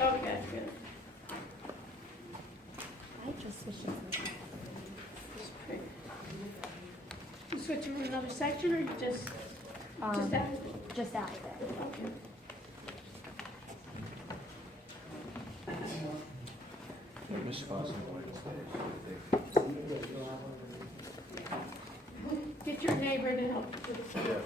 Okay, good. I just switched it. Great. You switching to another section or you just that? Just out there. Okay. Miss Foster. Get your neighbor to help. Yeah.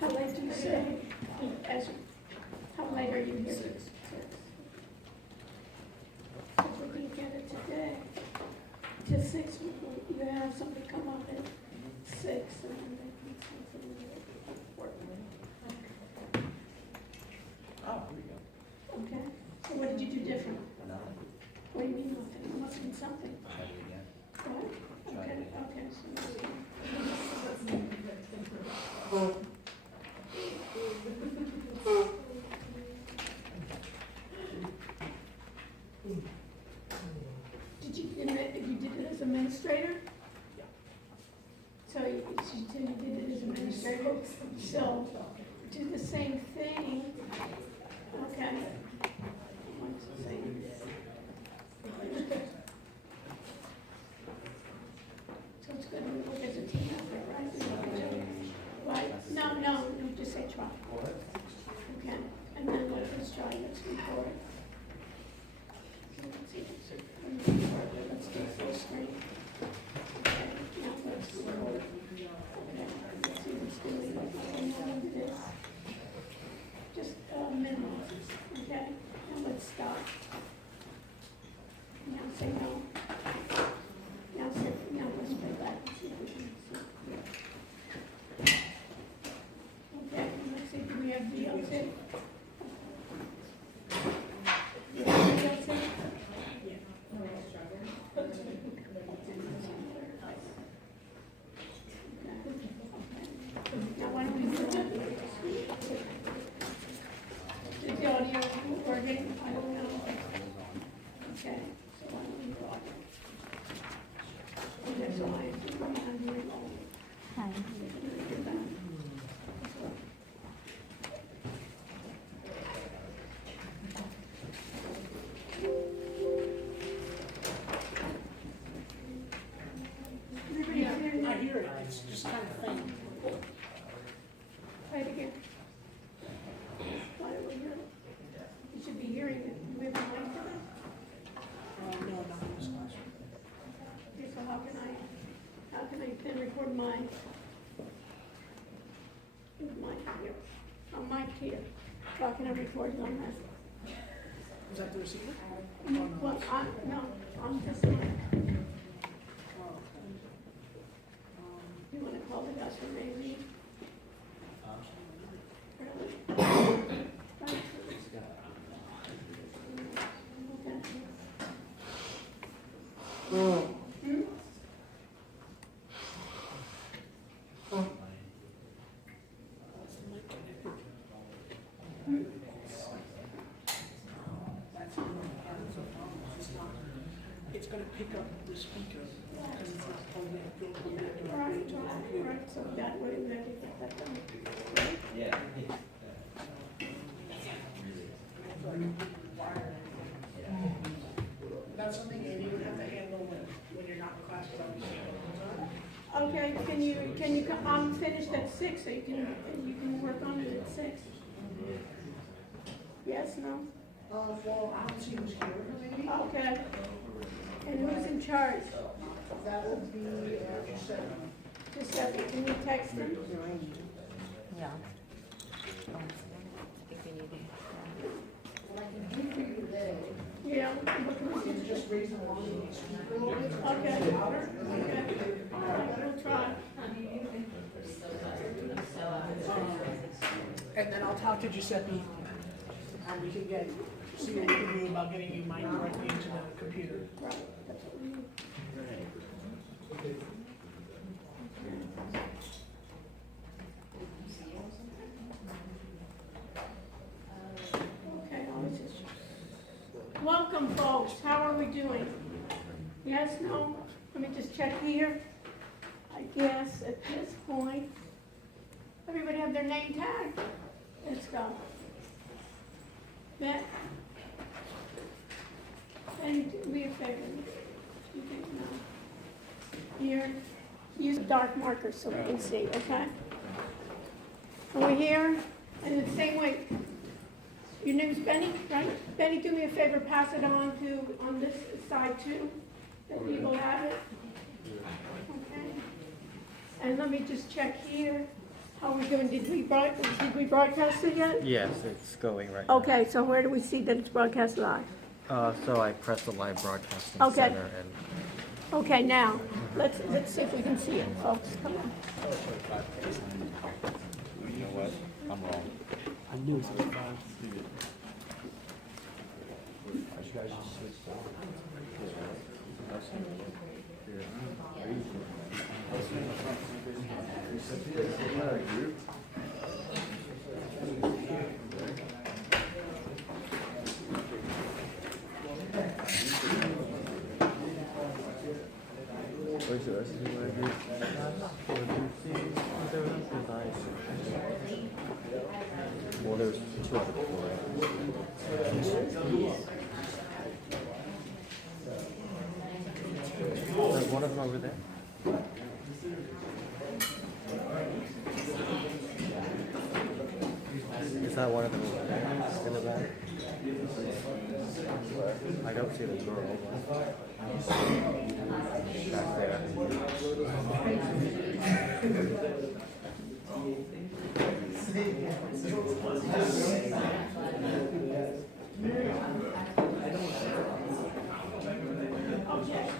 How late do you say? How late are you here? 6. If we're gonna get it today, to 6, you have somebody come up at 6 and then they can something work. Oh, here we go. Okay, so what did you do different? Nothing. What do you mean nothing? It must have been something. Try it again. What? Try Okay, it again. okay, so. Did you did it as administrator? Yeah. So you did it as administrator, so do the same thing, okay? What's the same? So it's good to work as a team effort, right? Right, no, you just say try. Okay, and then let's try, let's record. Let's see. Let's do full screen. Okay, now let's record. Okay, let's see what's doing. It is. Just minimum, okay? Now let's stop. Now say no. Now let's play back and see if we can see. Okay, let's see, do we have VLC? You have VLC? Now, why don't we do it? Is the audio working? I don't know. Okay, so why don't we do audio? Okay, so I'm doing audio. Hi. Everybody hearing I that? hear it, it's just kind of faint. Try it again. Why don't we hear it? You should be hearing it. Do we have a mic for that? No, not in this classroom. Okay, so how can I then record my here? On my here. So how can I record it on that? Is that the receiver? Well, I'm just like, Oh, okay. you wanna call the guys from maybe? Really? Right. Okay. Hmm? It's gonna pick up the speaker, because it's not holding it, go back directly Right, to the right, computer. right, so that way we have to get that done. Yeah. That's something Amy would have to handle when you're not in class, but Okay, can you come, I'm finished at 6, so you can work on it at 6. Yes, no? well, I don't see who's here, maybe. Okay. And who's in charge? That would be, Giuseppe, can you text him? Yeah. Yeah. just raise the volume. Okay. Okay. We'll try. And then I'll talk to Giuseppe, and we can see what we can do about getting you mic'd directly into the computer. Right, that's what we need. Okay, welcome, folks. how are we doing? Yes, no? Let me just check here. I guess at this point, everybody have their name tag? Let's go. Matt? And do me a favor. You think no? Here, use a dark marker so we can see, okay? Over here, and the same way. Your name's Benny, right? Benny, do me a favor, pass it on this side too, that people have it. Okay. And let me just check here. How are we doing? Did we broadcast it yet? Yes, it's going right now. Okay, so where do we see that it's broadcast live? So I press the live broadcasting Okay. center and Okay, now, let's see if we can see it, folks. Come on. You know what? I'm wrong. I knew it was You guys just switched off. Where's the rest of the group? Well, there's two other people. There's one of them over there. Is that one of them over there in the back? I don't see the girl. Back there. Okay.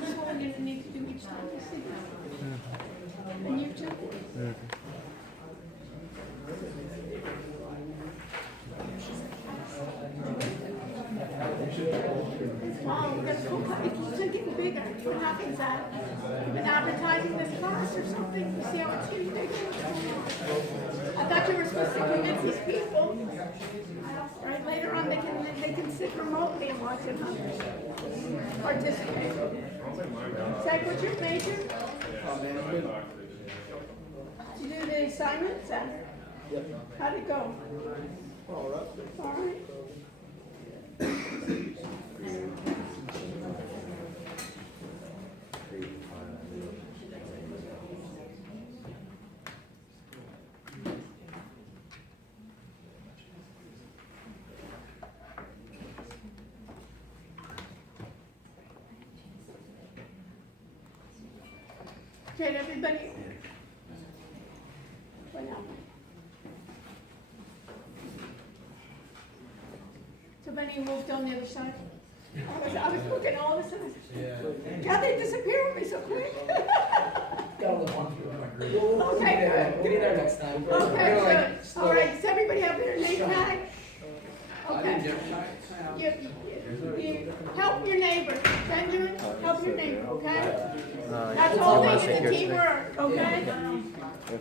This one you need to do each time you see this. And you too? Wow, that's cool. It keeps on getting bigger. What happens that? You've been advertising this class or something? You see how it's getting bigger? What's going on? I thought you were supposed to convince these people. Right, later on they can sit remotely and watch it, huh? Participate. Zach, what's your major? Did you do the assignment, Zach? Yep. How'd it go? All right. Okay, everybody. What now? So Benny, you moved on the other side? I was looking all of a sudden. God, they disappeared with me so quick. Okay, We'll be there next time. good. Okay, good. All right, does everybody have their name tag? Okay. You help your neighbor. Benjamin, help your neighbor, okay? That's all they get the teamwork, okay?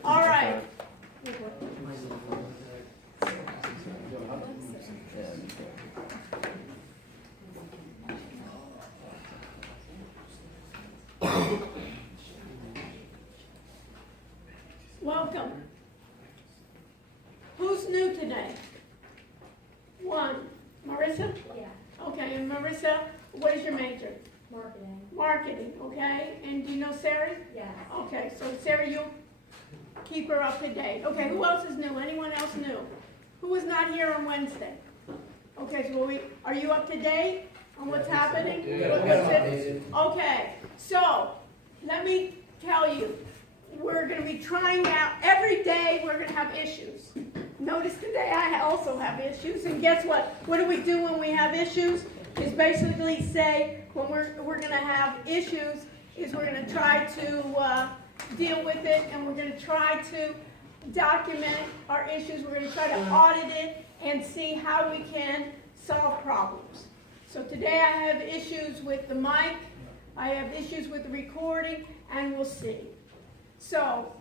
All right. Welcome. Who's new today? One. Marissa? Yeah, Okay, and Marissa, what is your major? marketing. Marketing, okay? And do you know Sarah? Yes. Okay, so Sarah, you'll keep her up to date. Okay, who else is new? Anyone else new? Who was not here on Wednesday? Okay, so are you up to date on what's happening? What's it? Okay, so let me tell you, we're going to be trying out, every day we're going to have issues. Notice today I also have issues, and guess what? What do we do when we have issues? Is basically say, when we're going to have issues, is we're going to try to deal with it, and we're going to try to document our issues. We're going to try to audit it and see how we can solve problems. So today I have issues with the mic, I have issues with the recording, and we'll see. So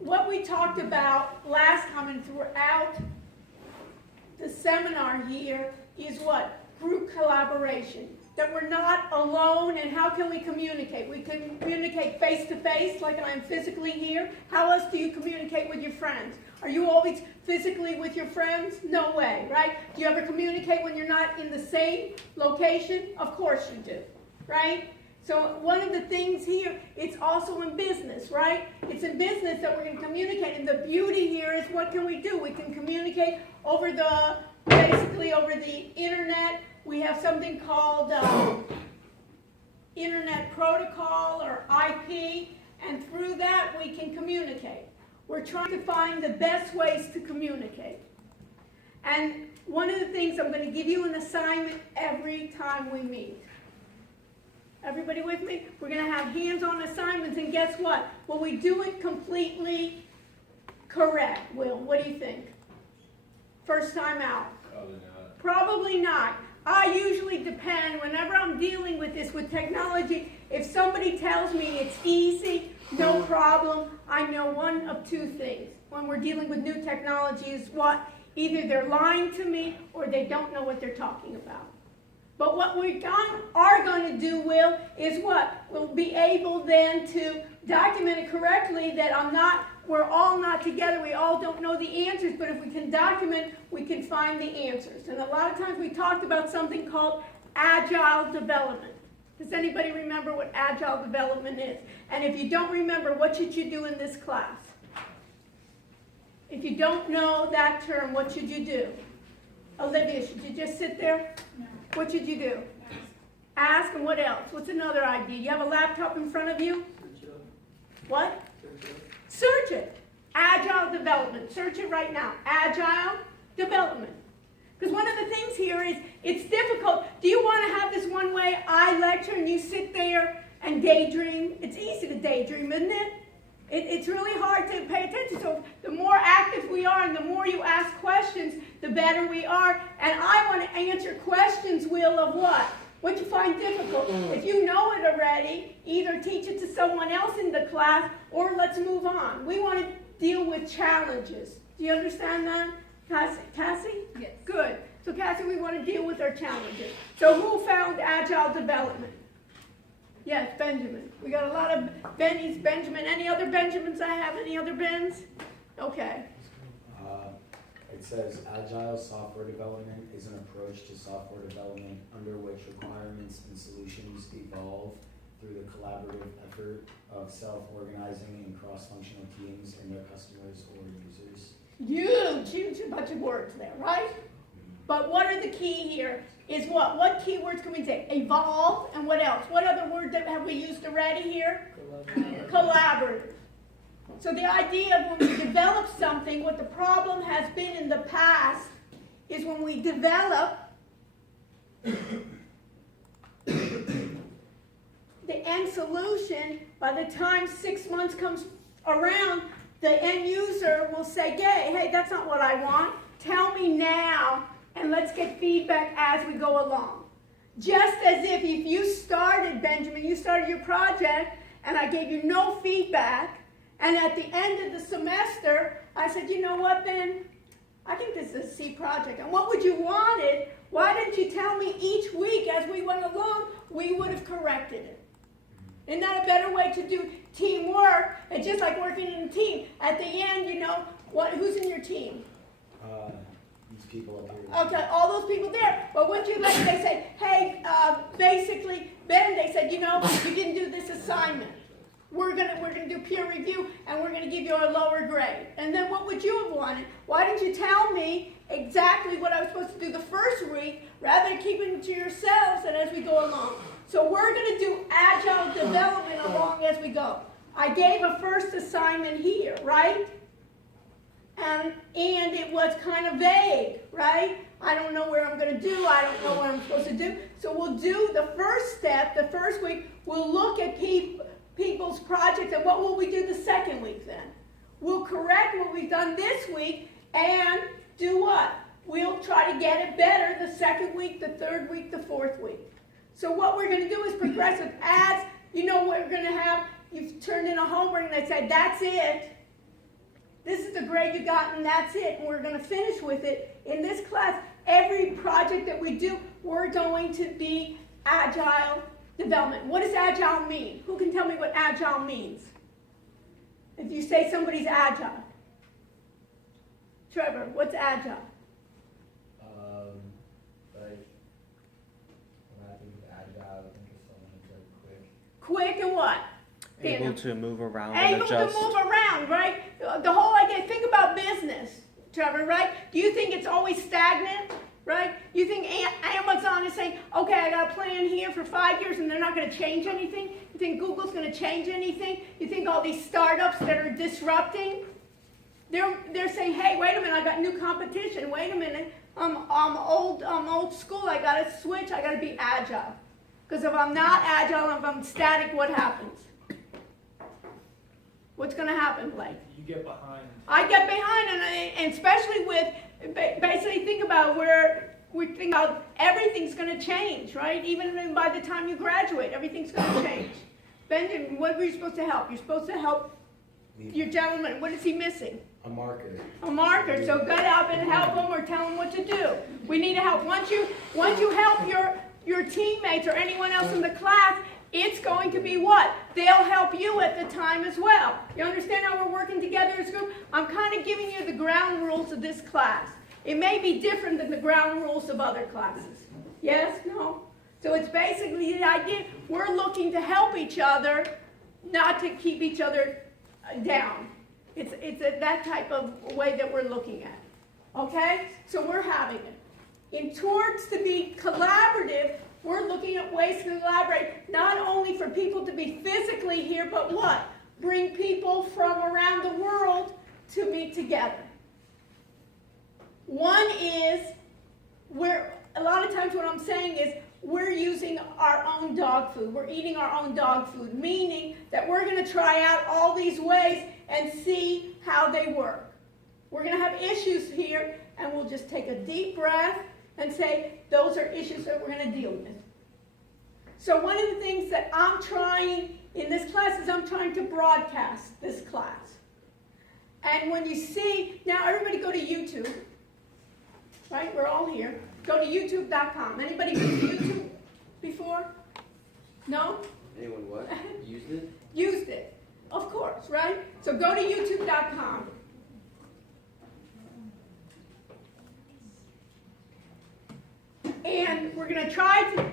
what we talked about last time and throughout the seminar here is what? Group collaboration. That we're not alone, and how can we communicate? We can communicate face to face, like I'm physically here. How else do you communicate with your friends? Are you always physically with your friends? No way, right? Do you ever communicate when you're not in the same location? Of course you do, right? So one of the things here, it's also in business, right? It's in business that we're going to communicate, and the beauty here is what can we do? We can communicate basically over the internet. We have something called Internet Protocol or IP, and through that we can communicate. We're trying to find the best ways to communicate. And one of the things, I'm going to give you an assignment every time we meet. Everybody with me? We're going to have hands-on assignments, and guess what? Will we do it completely correct, Will? What do you think? First time out? Probably not. Probably not. I usually depend, whenever I'm dealing with this, with technology, if somebody tells me it's easy, no problem, I know one of two things. When we're dealing with new technology is what? Either they're lying to me or they don't know what they're talking about. But what we are going to do, Will, is what? We'll be able then to document it correctly that we're all not together, we all don't know the answers, but if we can document, we can find the answers. And a lot of times we talked about something called agile development. Does anybody remember what agile development is? And if you don't remember, what should you do in this class? If you don't know that term, what should you do? Olivia, should you just sit there? No. What should you do? Ask, and what else? What's another idea? You have a laptop in front of you? What? Search it. Agile development. Search it right now. Agile development. Because one of the things here is, it's difficult. Do you want to have this one-way eye lecture and you sit there and daydream? It's easy to daydream, isn't it? It's really hard to pay attention. So the more active we are and the more you ask questions, the better we are. And I want to answer questions, Will, of what? What you find difficult. If you know it already, either teach it to someone else in the class or let's move on. We want to deal with challenges. Do you understand that? Cassie? Yes. Good. So Cassie, we want to deal with our challenges. So who found agile development? Yes, Benjamin. We got a lot of Bennies, Benjamin. Any other Benjamins I have? Any other Bens? Okay. It says agile software development is an approach to software development under which requirements and solutions evolve through the collaborative effort of self-organizing and cross-functional teams and their customers or users. Huge bunch of words there, right? But what are the key here is what? What key words can we say? Evolve, and what else? What other word that have we used already here? Collaborative. So the idea of when we develop something, what the problem has been in the past is when we develop, the end solution, by the time 6 months comes around, the end user will say, hey, that's not what I want. Tell me now, and let's get feedback as we go along. Just as if you started, Benjamin, you started your project, and I gave you no feedback, and at the end of the semester, I said, you know what, Ben? I think this is a C project. And what would you wanted? Why didn't you tell me each week as we went along? We would have corrected it. Isn't that a better way to do teamwork? It's just like working in a team. At the end, you know, who's in your team? These people up here. Okay, all those people there. But what you like, they say, hey, basically, Ben, they said, you know, you didn't do this assignment. We're gonna do peer review, and we're gonna give you a lower grade. And then what would you have wanted? Why didn't you tell me exactly what I was supposed to do the first week, rather than keeping it to yourselves and as we go along? So we're gonna do agile development along as we go. I gave a first assignment here, right? And it was kind of vague, right? I don't know where I'm going to do. I don't know what I'm supposed to do. So we'll do the first step, the first week. We'll look at people's projects, and what will we do the second week then? We'll correct what we've done this week and do what? We'll try to get it better the second week, the third week, the fourth week. So what we're going to do is progressive. As you know what we're going to have, you've turned in a homework and they say, that's it. This is the grade you got and that's it. And we're going to finish with it. in this class, every project that we do, we're going to be agile development. What does agile mean? Who can tell me what agile means? If you say somebody's agile. Trevor, what's agile? Like, when I think of agile, I think of someone who's like quick. Quick and what? Able Daniel? to move around and Able adjust. to move around, right? The whole idea, think about business, Trevor, right? Do you think it's always stagnant, right? You think Amazon is saying, okay, I got a plan here for 5 years and they're not going to change anything? You think Google's going to change anything? You think all these startups that are disrupting, they're saying, hey, wait a minute, I got new competition. Wait a minute, I'm old school. I got to switch. I got to be agile. Because if I'm not agile, if I'm static, what happens? What's going to happen, Blake? You get behind. I get behind, and especially with, basically think about where we think about everything's going to change, right? Even by the time you graduate, everything's going to change. Benjamin, what were you supposed to help? You're supposed to help your gentleman. What is he missing? A marker. A marker. So go out and help him or tell him what to do. We need to help. Once you help your teammates or anyone else in the class, it's going to be what? They'll help you at the time as well. You understand how we're working together as a group? I'm kind of giving you the ground rules of this class. It may be different than the ground rules of other classes. Yes? No? So it's basically the idea, we're looking to help each other, not to keep each other down. It's that type of way that we're looking at. Okay? So we're having it. In towards to be collaborative, we're looking at ways to collaborate, not only for people to be physically here, but what? Bring people from around the world to meet together. One is, a lot of times what I'm saying is, we're using our own dog food. We're eating our own dog food, meaning that we're going to try out all these ways and see how they work. We're going to have issues here, and we'll just take a deep breath and say, those are issues that we're going to deal with. So one of the things that I'm trying in this class is I'm trying to broadcast this class. And when you see, now everybody go to YouTube, right? We're all here. Go to youtube.com. Anybody been to YouTube before? No? Anyone what? Used it? Used it. Of course, right? So go to youtube.com. And we're going to try to,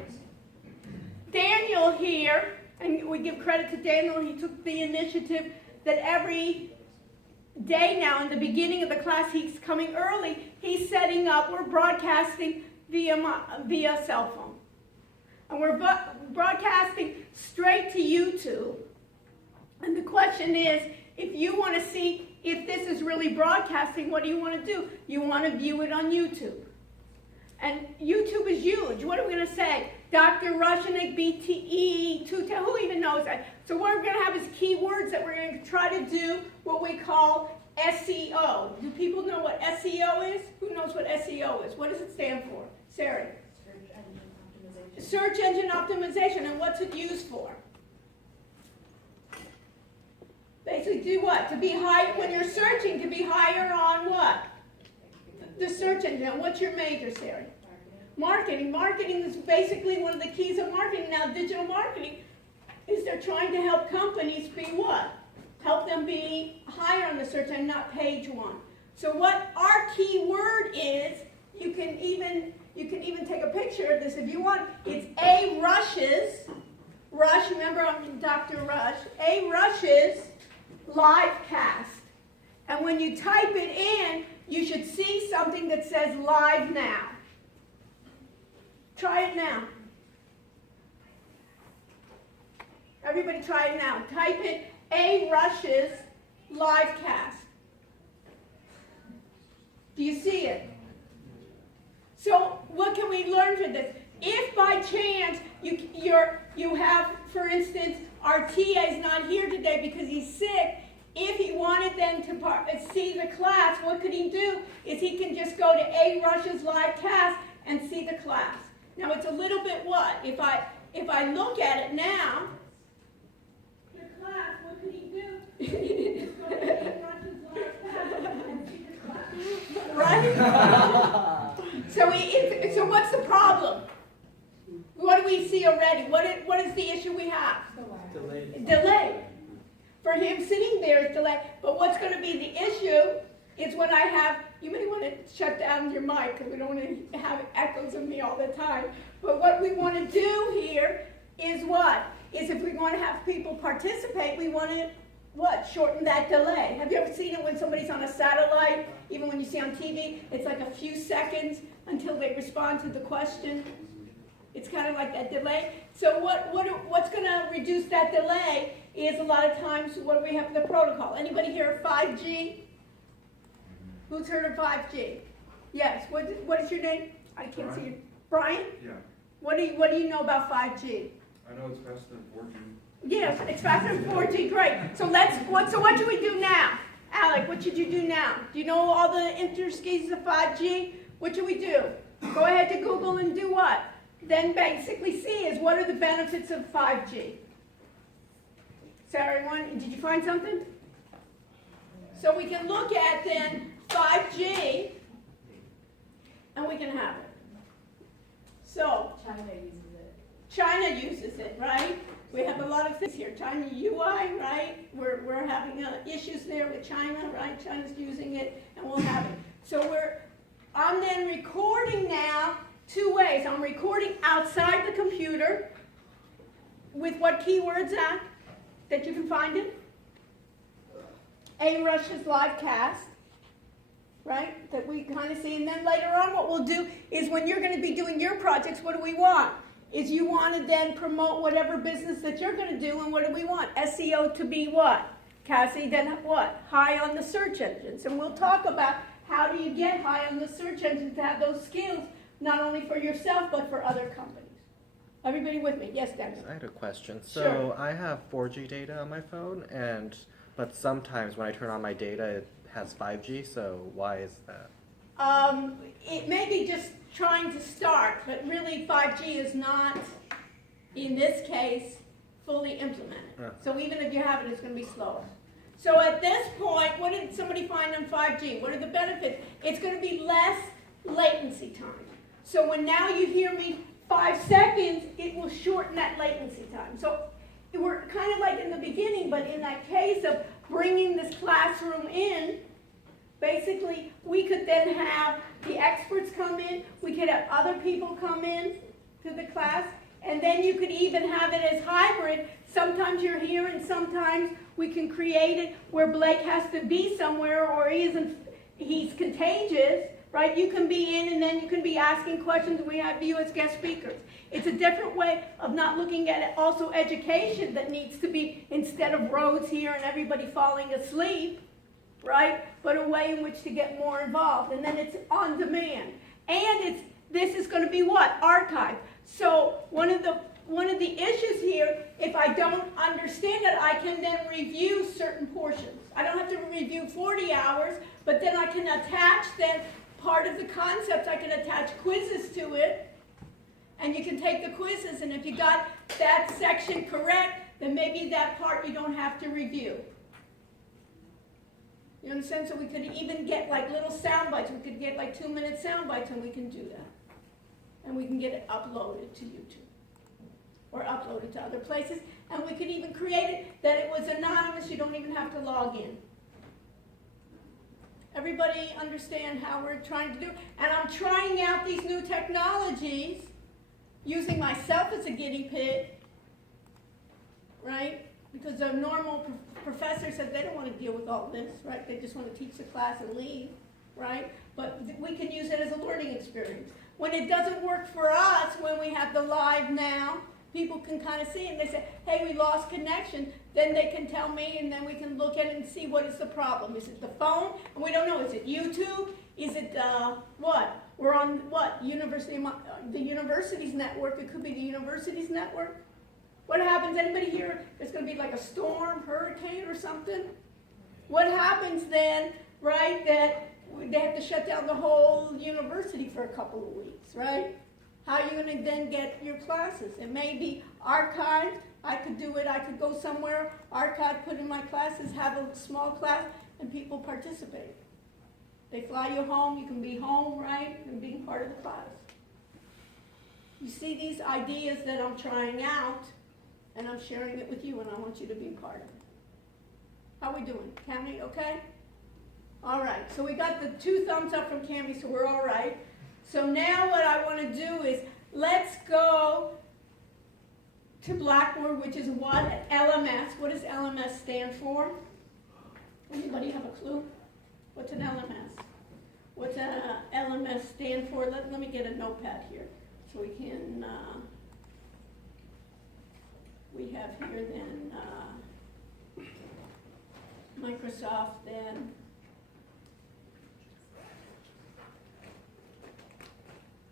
Daniel here, and we give credit to Daniel, he took the initiative that every day now in the beginning of the class, he's coming early, he's setting up, we're broadcasting via cell phone. And we're broadcasting straight to YouTube. And the question is, if you want to see if this is really broadcasting, what do you want to do? You want to view it on YouTube. And YouTube is huge. What are we going to say? Dr. Rushanik, BTE, who even knows that? So what we're going to have is keywords that we're going to try to do what we call SEO. Do people know what SEO is? Who knows what SEO is? What does it stand for? Sarah? Search engine optimization. And what's it used for? Basically do what? To be high, when you're searching, to be higher on what? The search engine. What's your major, Sarah? Marketing. Marketing is basically one of the keys of marketing. Now, digital marketing is they're trying to help companies be what? Help them be higher on the search engine, not page one. So what our key word is, you can even take a picture of this if you want. It's A. Rush's, Rush, remember I'm Dr. Rush, A. Rush's live cast. And when you type it in, you should see something that says live now. Try it now. Everybody try it now. Type in A. Rush's live cast. Do you see it? So what can we learn from this? If by chance you have, for instance, our TA is not here today because he's sick, if he wanted them to see the class, what could he do? Is he can just go to A. Rush's live cast and see the class. Now it's a little bit what? If I look at it now, the class, what could he do? He could just go to A. Rush's live cast and see the class. right? So what's the problem? What do we see already? What is the issue we have? Delay. For him sitting there is delay. But what's going to be the issue is when I have, you may want to shut down your mic because we don't want to have echoes of me all the time. But what we want to do here is what? Is if we want to have people participate, we want to, what? Shorten that delay. Have you ever seen it when somebody's on a satellite? Even when you see on TV, it's like a few seconds until they respond to the question. It's kind of like that delay. So what's going to reduce that delay is a lot of times, what do we have for the protocol? Anybody here of 5G? Who's heard of 5G? Yes. What is your name? I can't see you. Brian? Yeah, What do you know about 5G? I know it's faster than 4G. Yes, it's faster than 4G. Great. So what should we do now? Alec, what should you do now? Do you know all the interskis of 5G? What should we do? Go ahead to Google and do what? Then basically see is what are the benefits of 5G? So everyone, did you find something? So we can look at then 5G and we can have it. So China uses it, right? We have a lot of things here. China UI, right? We're having issues there with China, right? China's using it and we'll have it. So I'm then recording now two ways. I'm recording outside the computer with what keywords that you can find it? Rush's live cast, right? That we kind of see. And then later on what we'll do is when you're going to be doing your projects, what do we want? Is you want to then promote whatever business that you're going to do, and what do we want? SEO to be what? Cassie, then what? High on the search engines. And we'll talk about how do you get high on the search engines to have those skills, not only for yourself, but for other companies. Everybody with me? Yes, Dennis? I had a question. So Sure. I have 4G data on my phone, but sometimes when I turn on my data, it has 5G. So why is that? It may be just trying to start, but really 5G is not, in this case, fully implemented. So even if you have it, it's going to be slower. So at this point, what did somebody find on 5G? What are the benefits? It's going to be less latency time. So when now you hear me 5 seconds, it will shorten that latency time. So we're kind of like in the beginning, but in that case of bringing this classroom in, basically we could then have the experts come in, we could have other people come in to the class, and then you could even have it as hybrid. Sometimes you're here and sometimes we can create it where Blake has to be somewhere or he's contagious, right? You can be in and then you can be asking questions and we have you as guest speakers. It's a different way of not looking at it. Also education that needs to be, instead of rows here and everybody falling asleep, right? But a way in which to get more involved. And then it's on demand. And this is going to be what? Archived. So one of the issues here, if I don't understand it, I can then review certain portions. I don't have to review 40 hours, but then I can attach then part of the concepts. I can attach quizzes to it, and you can take the quizzes, and if you got that section correct, then maybe that part you don't have to review. You understand? So we could even get like little sound bites. We could get like 2-minute sound bites, and we can do that. And we can get it uploaded to YouTube or uploaded to other places. And we could even create it that it was anonymous. You don't even have to log in. Everybody understand how we're trying to do? And I'm trying out these new technologies using myself as a guinea pig, right? Because a normal professor said they don't want to deal with all this, right? They just want to teach the class and leave, right? But we can use it as a learning experience. When it doesn't work for us, when we have the live now, people can kind of see and they say, hey, we lost connection. Then they can tell me and then we can look at it and see what is the problem. Is it the phone? And we don't know. Is it YouTube? Is it what? We're on what? The university's network. It could be the university's network. What happens? Anybody here? There's going to be like a storm, hurricane or something. What happens then, right, that they have to shut down the whole university for a couple of weeks, right? How are you going to then get your classes? It may be archived. I could do it. I could go somewhere, archive, put in my classes, have a small class, and people participate. They fly you home, you can be home, right, and being part of the class. You see these ideas that I'm trying out, and I'm sharing it with you, and I want you to be part of it. How we doing? Cammy, okay? All right, so we got the 2 thumbs up from Cammy, so we're all right. So now what I want to do is, let's go to Blackboard, which is what? LMS. What does LMS stand for? Anybody have a clue? What's an LMS? What's an LMS stand for? Let me get a notepad here so we can, we have here then Microsoft, then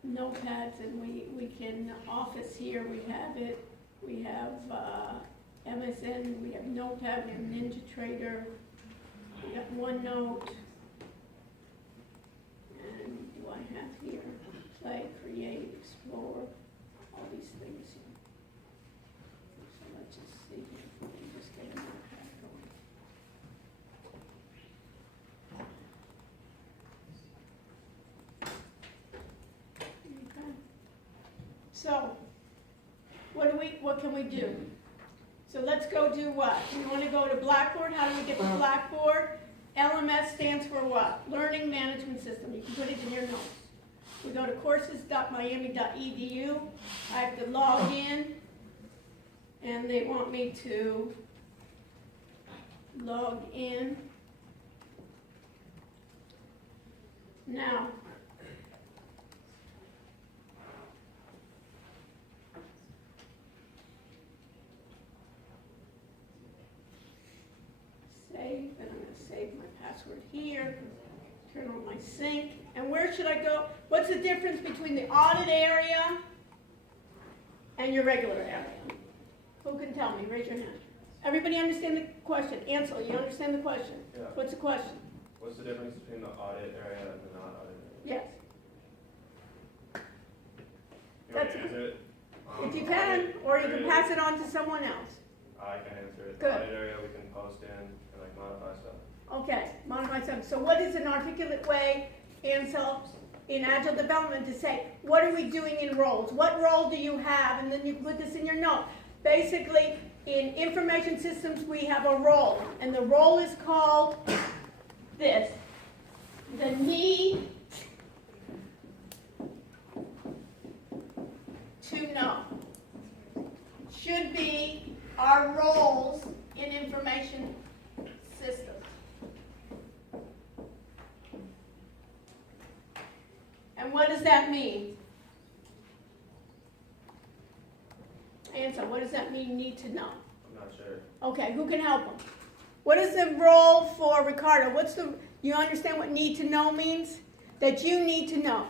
notepads, and we can, Office here, we have it. We have MSN, we have Notepad, we have NinjaTrader, we got OneNote, and do I have here? Play, Create, Explore, all these things here. So let's just see here, let me just get a notepad going. Okay. So, what can we do? So let's go do what? We want to go to Blackboard. How do we get to Blackboard? LMS stands for what? Learning Management System. You can put it in your notes. We go to courses.miami.edu. I have to log in, and they want me to log in. Now, save, and I'm going to save my password here, turn on my sync, and where should I go? What's the difference between the audit area and your regular area? Who can tell me? Raise your hand. Everybody understand the question? Ansel, you understand the question? Yeah. What's the question? What's the difference between the audit area and the non-audit area? Yes. You want That's to answer it? If you can, Audit or you can area, pass it on to someone else. I can answer it. Good. Audit area we can post in and like modify stuff. Okay, modify something. So what is an articulate way, Ansel, in Agile development to say, what are we doing in roles? What role do you have? And then you put this in your note. Basically, in information systems, we have a role, and the role is called this. The need to know should be our roles in information systems. And what does that mean? Answer, what does that mean, need to know? I'm not sure. Okay, who can help them? What is the role for Ricardo? You understand what need to know means? That you need to know.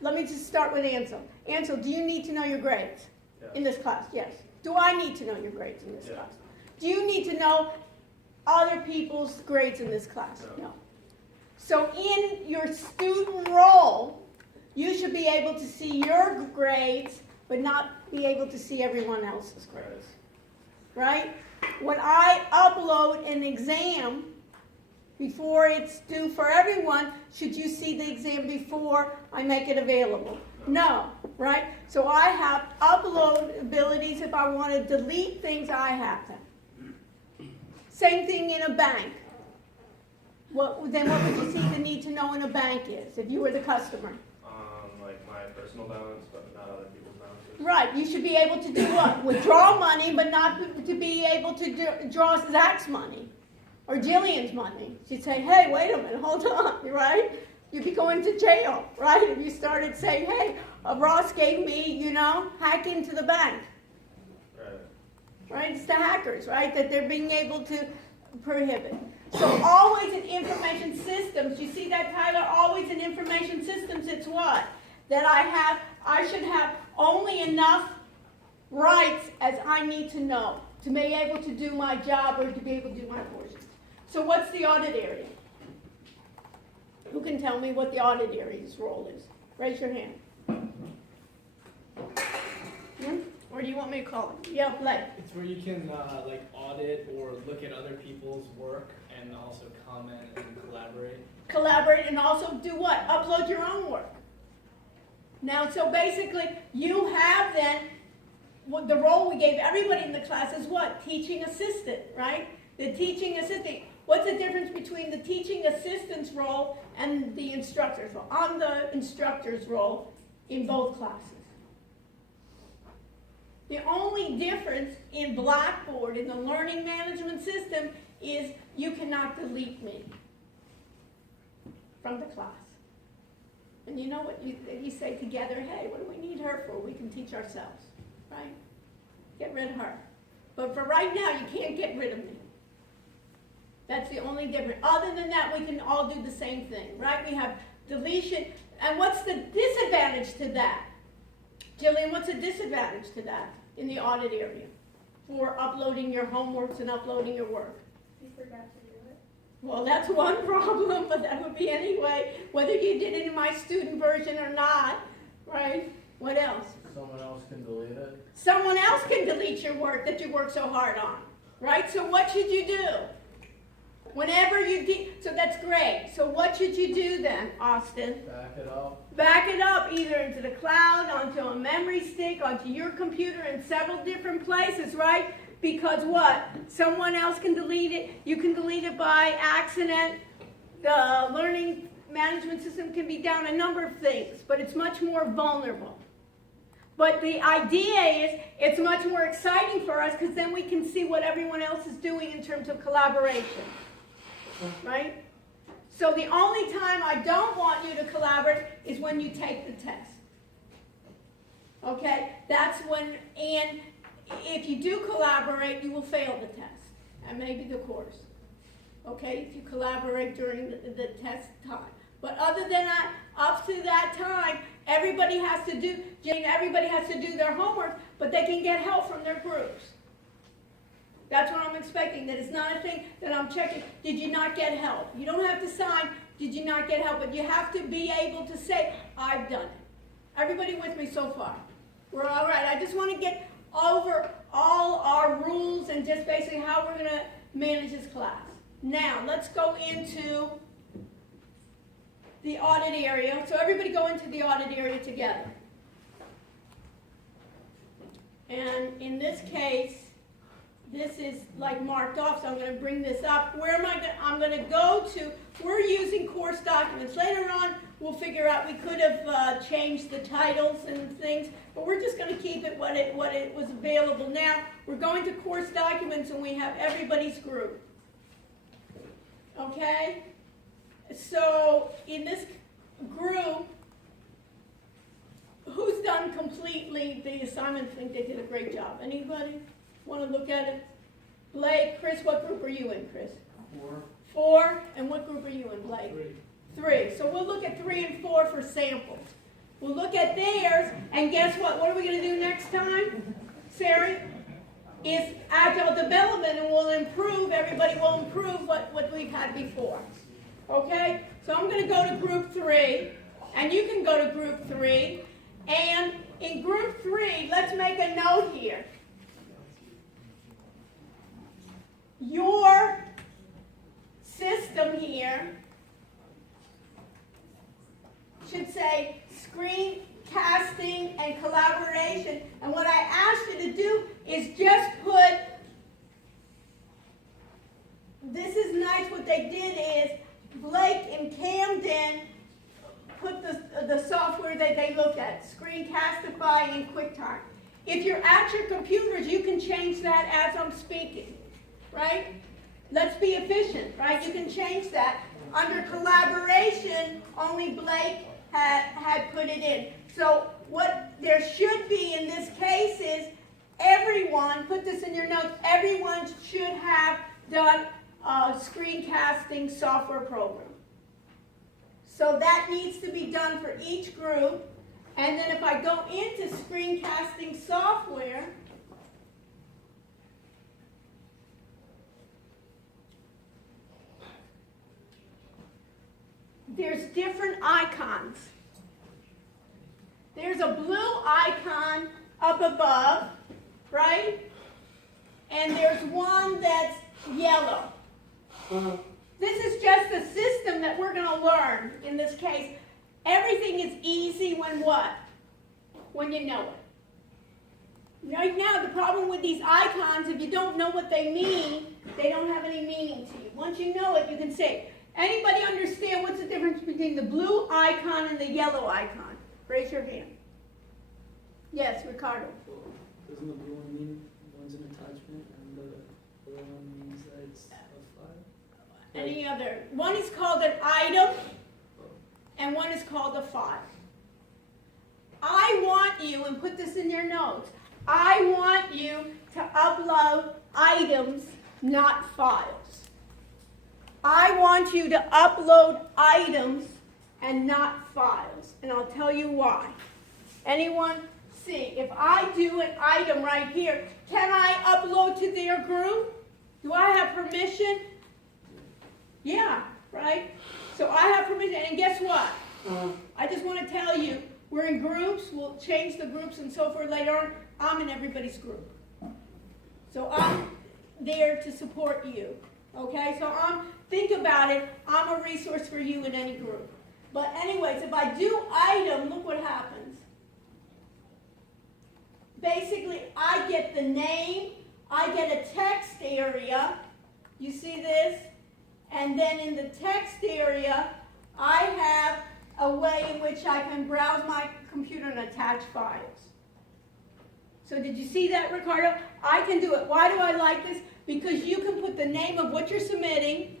Let me just start with Ansel. Ansel, do you need to know your grades in this class? Yes. Do I need to know your grades in this class? Do you need to know other people's grades in this class? No. So in your student role, you should be able to see your grades, but not be able to see everyone else's grades. Right? When I upload an exam before it's due for everyone, should you see the exam before I make it available? No, right? So I have upload abilities. If I want to delete things, I have them. Same thing in a bank. Then what would you see the need to know in a bank is, if you were the customer? Like my personal balance, but not other people's balances. Right, you should be able to do what? Withdraw money, but not to be able to draw Zach's money or Jillian's money. She'd say, hey, wait a minute, hold on, right? You'd be going to jail, right? If you started saying, hey, Ross gave me, hack into the bank. Right? It's the hackers, right? That they're being able to prohibit. So always in information systems, you see that, Tyler? Always in information systems, it's what? That I should have only enough rights as I need to know to be able to do my job or to be able to do my portions. So what's the audit area? Who can tell me what the audit area's role is? Raise your hand. Or do you want me to call it? Yeah, Blake. It's where you can like audit or look at other people's work and also comment and collaborate. Collaborate and also do what? Upload your own work. Now, so basically, you have then, what the role we gave everybody in the class is what? Teaching assistant, right? The teaching assistant. What's the difference between the teaching assistant's role and the instructor's role? I'm the instructor's role in both classes. The only difference in Blackboard, in the learning management system, is you cannot delete me from the class. And you know what, you say together, hey, what do we need her for? We can teach ourselves, right? Get rid of her. But for right now, you can't get rid of me. That's the only difference. Other than that, we can all do the same thing, right? We have deletion. And what's the disadvantage to that? Jillian, what's the disadvantage to that in the audit area for uploading your homeworks and uploading your work? You forgot to do it. Well, that's one problem, but that would be anyway, whether you did it in my student version or not, right? What else? Someone else can delete it. Someone else can delete your work that you worked so hard on, right? So what should you do? Whenever you so that's great. So what should you do then, Austin? Back it up. Back it up either into the cloud, onto a memory stick, onto your computer in several different places, right? Because what? Someone else can delete it. You can delete it by accident. The learning management system can be down a number of things, but it's much more vulnerable. But the idea is it's much more exciting for us because then we can see what everyone else is doing in terms of collaboration. Right? So the only time I don't want you to collaborate is when you take the test. Okay? That's when, and if you do collaborate, you will fail the test and maybe the course. Okay? If you collaborate during the test time. But other than that, up to that time, everybody has to do their homework, but they can get help from their groups. That's what I'm expecting. That it's not a thing that I'm checking. Did you not get help? You don't have to sign, did you not get help? But you have to be able to say, I've done it. Everybody with me so far? We're all right. I just want to get over all our rules and just basically how we're going to manage this class. Now, let's go into the audit area. So everybody go into the audit area together. And in this case, this is like marked off, so I'm going to bring this up. Where am I going? I'm going to go to, we're using course documents. Later on, we'll figure out, we could have changed the titles and things, but we're just going to keep it what it was available. Now, we're going to course documents, and we have everybody's group. Okay? So, in this group, who's done completely the assignment? I think they did a great job. Anybody want to look at it? Blake, Chris, what group are you in, Chris? 4. And what group are you in, Blake? 3. So we'll look at 3 and 4 for samples. We'll look at theirs, and guess what? What are we going to do next time, Sarah? Is agile development, and we'll improve, everybody will improve what we've had before. Okay? So I'm going to go to group 3, and you can go to group 3. And in group 3, let's make a note here. Your system here should say screencasting and collaboration. And what I asked you to do is just put, this is nice, what they did is Blake and Camden put the software that they looked at, Screencastify and QuickTime. If you're at your computers, you can change that as I'm speaking, right? Let's be efficient, right? You can change that. Under collaboration, only Blake had put it in. So what there should be in this case is everyone, put this in your notes, everyone should have done a screencasting software program. So that needs to be done for each group. And then if I go into screencasting software, there's different icons. There's a blue icon up above, right? And there's one that's yellow. This is just the system that we're going to learn in this case. Everything is easy when what? When you know it. Right now, the problem with these icons, if you don't know what they mean, they don't have any meaning to you. Once you know it, you can say it. Anybody understand what's the difference between the blue icon and the yellow icon? Raise your hand. Yes, Ricardo. Doesn't the blue one mean one's an attachment and the other one means that it's a file? Any other? One is called an item, and one is called a file. I want you, and put this in your notes, I want you to upload items, not files. I want you to upload items and not files, and I'll tell you why. Anyone see? If I do an item right here, can I upload to their group? Do I have permission? Yeah, right? So I have permission, and guess what? I just want to tell you, we're in groups, we'll change the groups and so forth later on. I'm in everybody's group. So I'm there to support you. Okay, so think about it, I'm a resource for you in any group. But anyways, if I do item, look what happens. Basically, I get the name, I get a text area, you see this? And then in the text area, I have a way in which I can browse my computer and attach files. So did you see that, Ricardo? I can do it. Why do I like this? Because you can put the name of what you're submitting,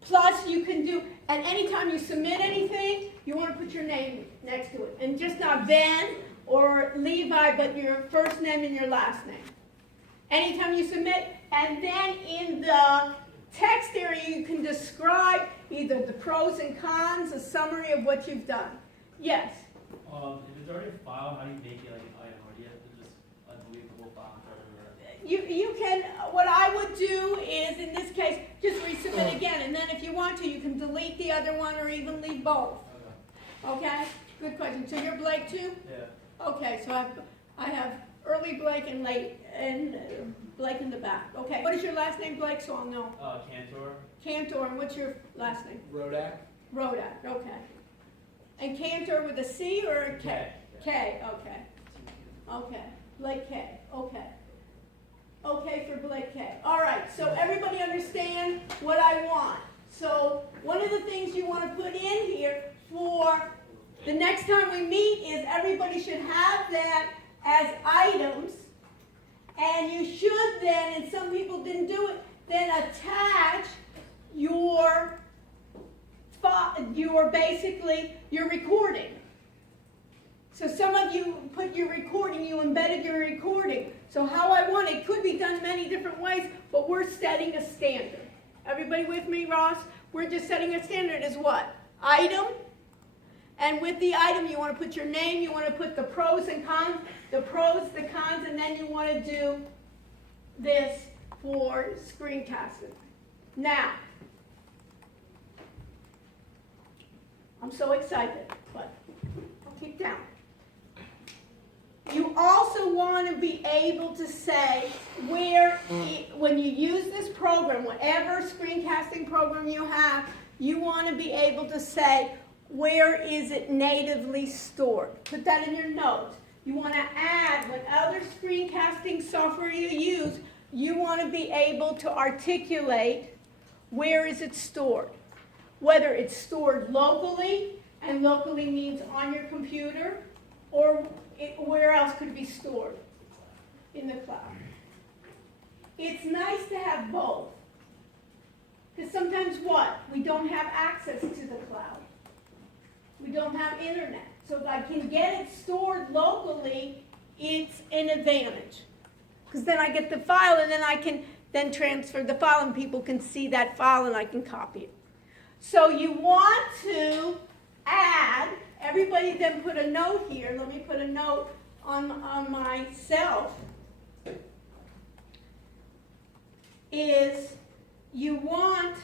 plus you can do, and anytime you submit anything, you want to put your name next to it. And just not Ben or Levi, but your first name and your last name. Anytime you submit, and then in the text area, you can describe either the pros and cons, a summary of what you've done. Yes? If it's already a file, how do you make it like an item? Or do you have to just delete the whole file and You can, what I would do is, in this case, just resubmit again. And then if you want to, you can delete the other one or even leave both. Okay? Good question. So you're Blake too? Yeah. Okay, so I have early Blake and late, and Blake in the back. Okay. What is your last name, Blake, so I'll know? Cantor. Cantor, and what's your last name? Rodak. Rodak, okay. And Cantor with a C or a K? K, okay. Okay. Blake K, okay. Okay for Blake K. All right, so everybody understand what I want. So one of the things you want to put in here for the next time we meet is everybody should have that as items, and you should then, and some people didn't do it, then attach your basically your recording. So some of you put your recording, you embedded your recording. So how I want it could be done many different ways, but we're setting a standard. Everybody with me, Ross? We're just setting a standard as what? Item. And with the item, you want to put your name, you want to put the pros and cons, the pros, the cons, and then you want to do this for screencasting. Now, I'm so excited, but I'll keep down. You also want to be able to say where, when you use this program, whatever screencasting program you have, you want to be able to say, where is it natively stored? Put that in your notes. You want to add, when other screencasting software you use, you want to be able to articulate where is it stored. Whether it's stored locally, and locally means on your computer, or where else could it be stored? In the cloud. It's nice to have both. Because sometimes what? We don't have access to the cloud. We don't have internet. So if I can get it stored locally, it's an advantage. Because then I get the file, and then I can then transfer the file, and people can see that file, and I can copy it. So you want to add, everybody then put a note here. Let me put a note on myself. Is you want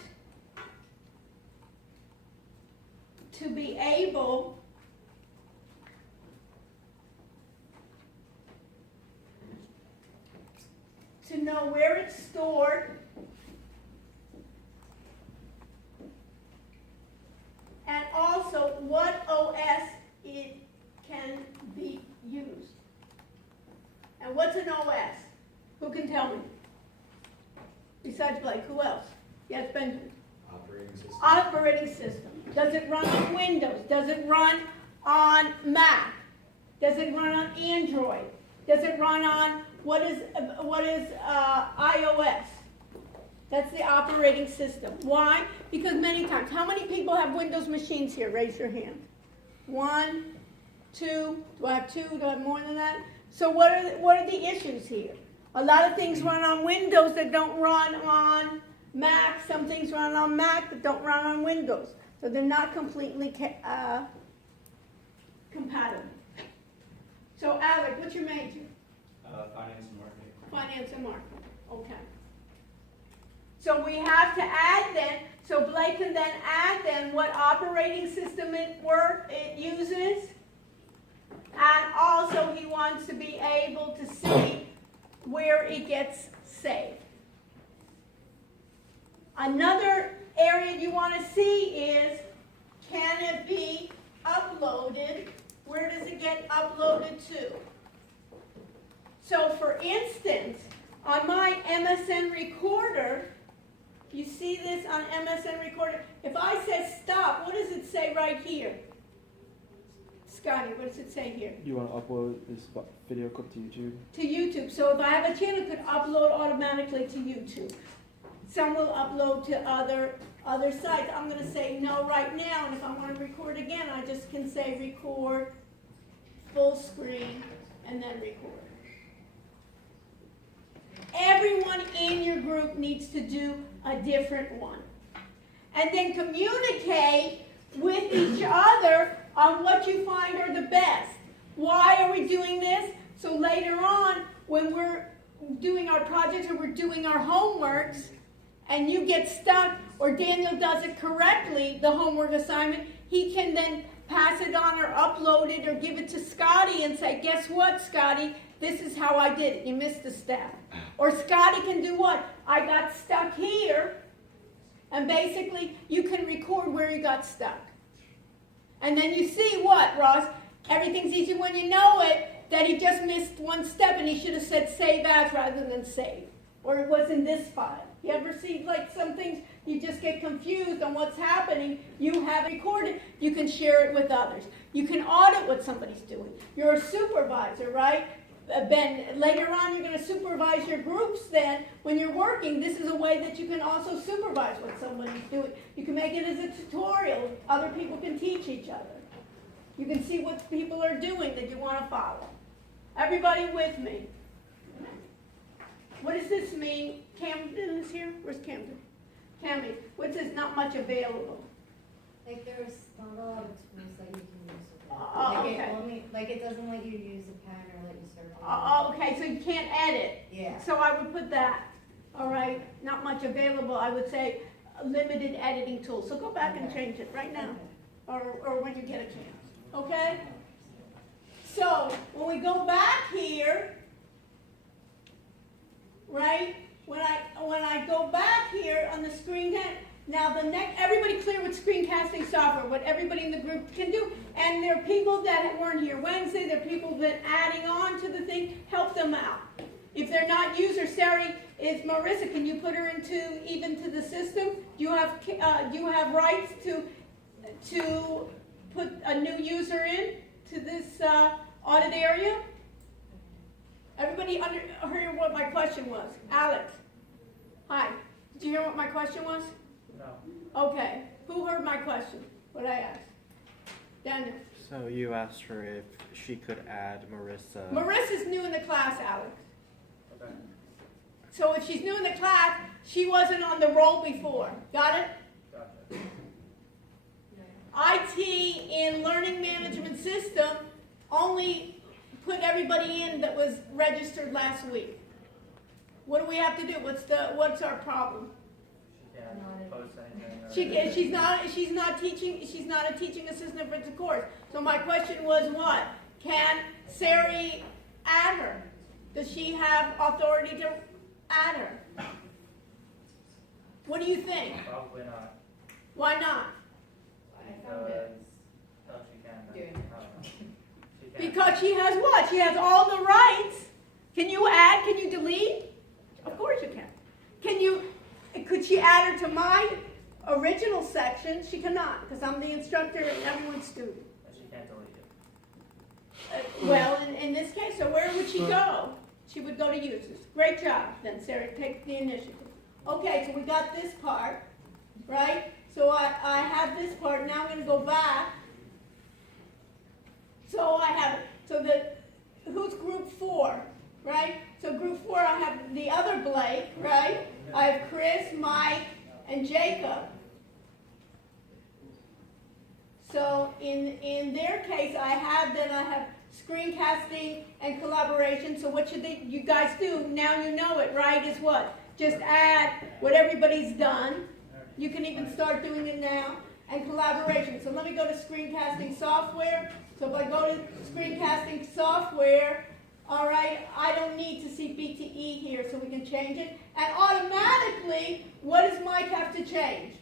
to be able to know where it's stored Now, what's an OS? Who can tell me? Besides Blake, who else? Yes, Benjamin. Operating system. Operating system. Does it run on Windows? Does it run on Mac? Does it run on Android? Does it run on what is iOS? That's the operating system. Why? Because many times, how many people have Windows machines here? Raise your hand. 1, 2. Do I have 2? Do I have more than that? So what are the issues here? A lot of things run on Windows that don't run on Mac. Some things run on Mac that don't run on Windows. So they're not completely compatible. So Alec, what's your major? Finance and marketing. Finance and marketing. Okay. So we have to add then, so Blake can then add then what operating system it uses. And also he wants to be able to see where it gets saved. Another area you want to see is, can it be uploaded? Where does it get uploaded to? So for instance, on my MSN Recorder, you see this on MSN Recorder, if I say stop, what does it say right here? Scotty, what does it say here? You want to upload this video clip to YouTube? To YouTube. So if I have a channel, it could upload automatically to YouTube. Some will upload to other sites. I'm going to say no right now, and if I want to record again, I just can say record full screen and then record. Everyone in your group needs to do a different one. And then communicate with each other on what you find are the best. Why are we doing this? So later on, when we're doing our projects or we're doing our homeworks, and you get stuck, or Daniel does it correctly, the homework assignment, he can then pass it on or upload it or give it to Scotty and say, guess what, Scotty? This is how I did it. You missed a step. Or Scotty can do what? I got stuck here. And basically, you can record where you got stuck. And then you see what, Ross? Everything's easy when you know it, that he just missed one step and he should have said save as rather than save. Or it was in this file. You ever see like some things, you just get confused on what's happening. You have recorded, you can share it with others. You can audit what somebody's doing. You're a supervisor, right? Ben, later on you're going to supervise your groups then. When you're working, this is a way that you can also supervise what somebody's doing. You can make it as a tutorial. Other people can teach each other. You can see what people are doing that you want to follow. Everybody with me? What does this mean? Camden is here? Where's Camden? Cammy, what says not much available? Like there's not a lot of tools that you can use with it. Oh, Like okay. it only, like it doesn't let you use a pen or let you circle. Okay, so you can't edit. Yeah. So I would put that. All right, not much available. I would say limited editing tools. So go back and change it right now, or when you get a chance. Okay. So when we go back here, right? When I go back here on the screen, now the next, everybody clear with screencasting software, what everybody in the group can do. And there are people that weren't here Wednesday, there are people that adding on to the thing, help them out. If they're not user, Sari, is Marissa, can you put her into the system? Do you have rights to put a new user in to this audit area? Everybody heard what my question was? Alex, hi. Did you hear what my question was? No. Okay. Who heard my question? What I asked? Daniel. So you asked her if she could add Marissa. Marissa's new in the class, Alex. Okay. So if she's new in the class, she wasn't on the roll before. Got it? Gotcha. IT in learning management system only put everybody in that was registered last week. What do we have to do? What's our problem? She can't post anything. She's not a teaching assistant for the course. So my question was what? Can Sari add her? Does she have authority to add her? What do you think? Probably not. Why not? Because, no, she can't. I don't know. She can't. Because she has what? She has all the rights. Can to my original section, she cannot, because I'm the instructor and everyone's student. And she can't delete it. Well, in this case, so where would she go? She would go to users. Great job, then Sarah, take the initiative. Okay, so we got this part, right? So I have this part, now I'm gonna go back. So I have, who's group 4, right? So group 4, I have the other Blake, right? I have Chris, Mike, and Jacob. So in their case, I have screencasting and collaboration. So what should you guys do? Now you know it, right? Is what? Just add what everybody's done. You can even start doing it now. And collaboration. So let me go to screencasting software. So if I go to screencasting software, all right, I don't need to see BTE here, so we can change it. And automatically, what does Mike have to change?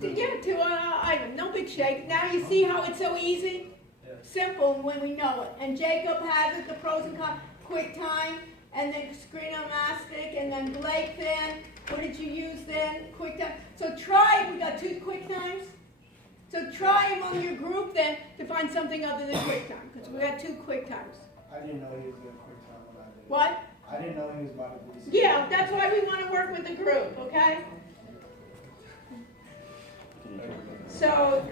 To get to an item, no big shake. Now you see how it's so easy? Simple when we know it. And Jacob has it, the pros and cons, QuickTime, and then Screenomastic, and then Blake then. What did you use then? QuickTime. So try, we got 2 QuickTimes. So try among your group then to find something other than QuickTime, because we got 2 QuickTimes. I didn't know he was doing QuickTime when I did. What? I didn't know he was about to do this. Yeah, that's why we want to work with the group, okay? So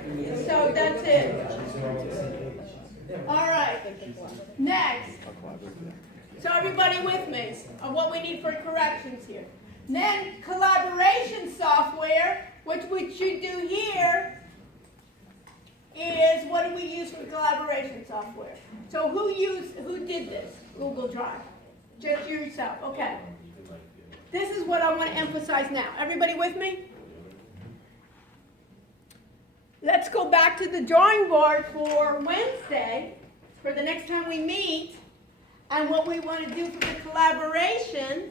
that's it. All right. Next. So everybody with me on what we need for corrections here. Then collaboration software, which we should do here, is what do we use for collaboration software? So who did this? Google Drive. Just yourself. Okay. This is what I want to emphasize now. Everybody with me? Let's go back to the drawing board for Wednesday, for the next time we meet. And what we want to do for the collaboration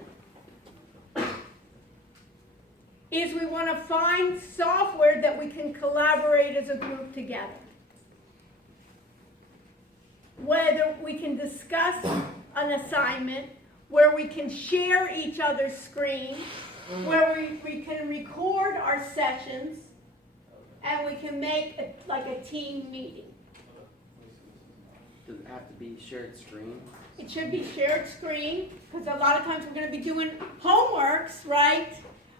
is we want to find software that we can collaborate as a group together. Whether we can discuss an assignment, where we can share each other's screen, where we can record our sessions, and we can make like a team meeting. Does it have to be shared screen? It should be shared screen, because a lot of times we're going to be doing homeworks, right?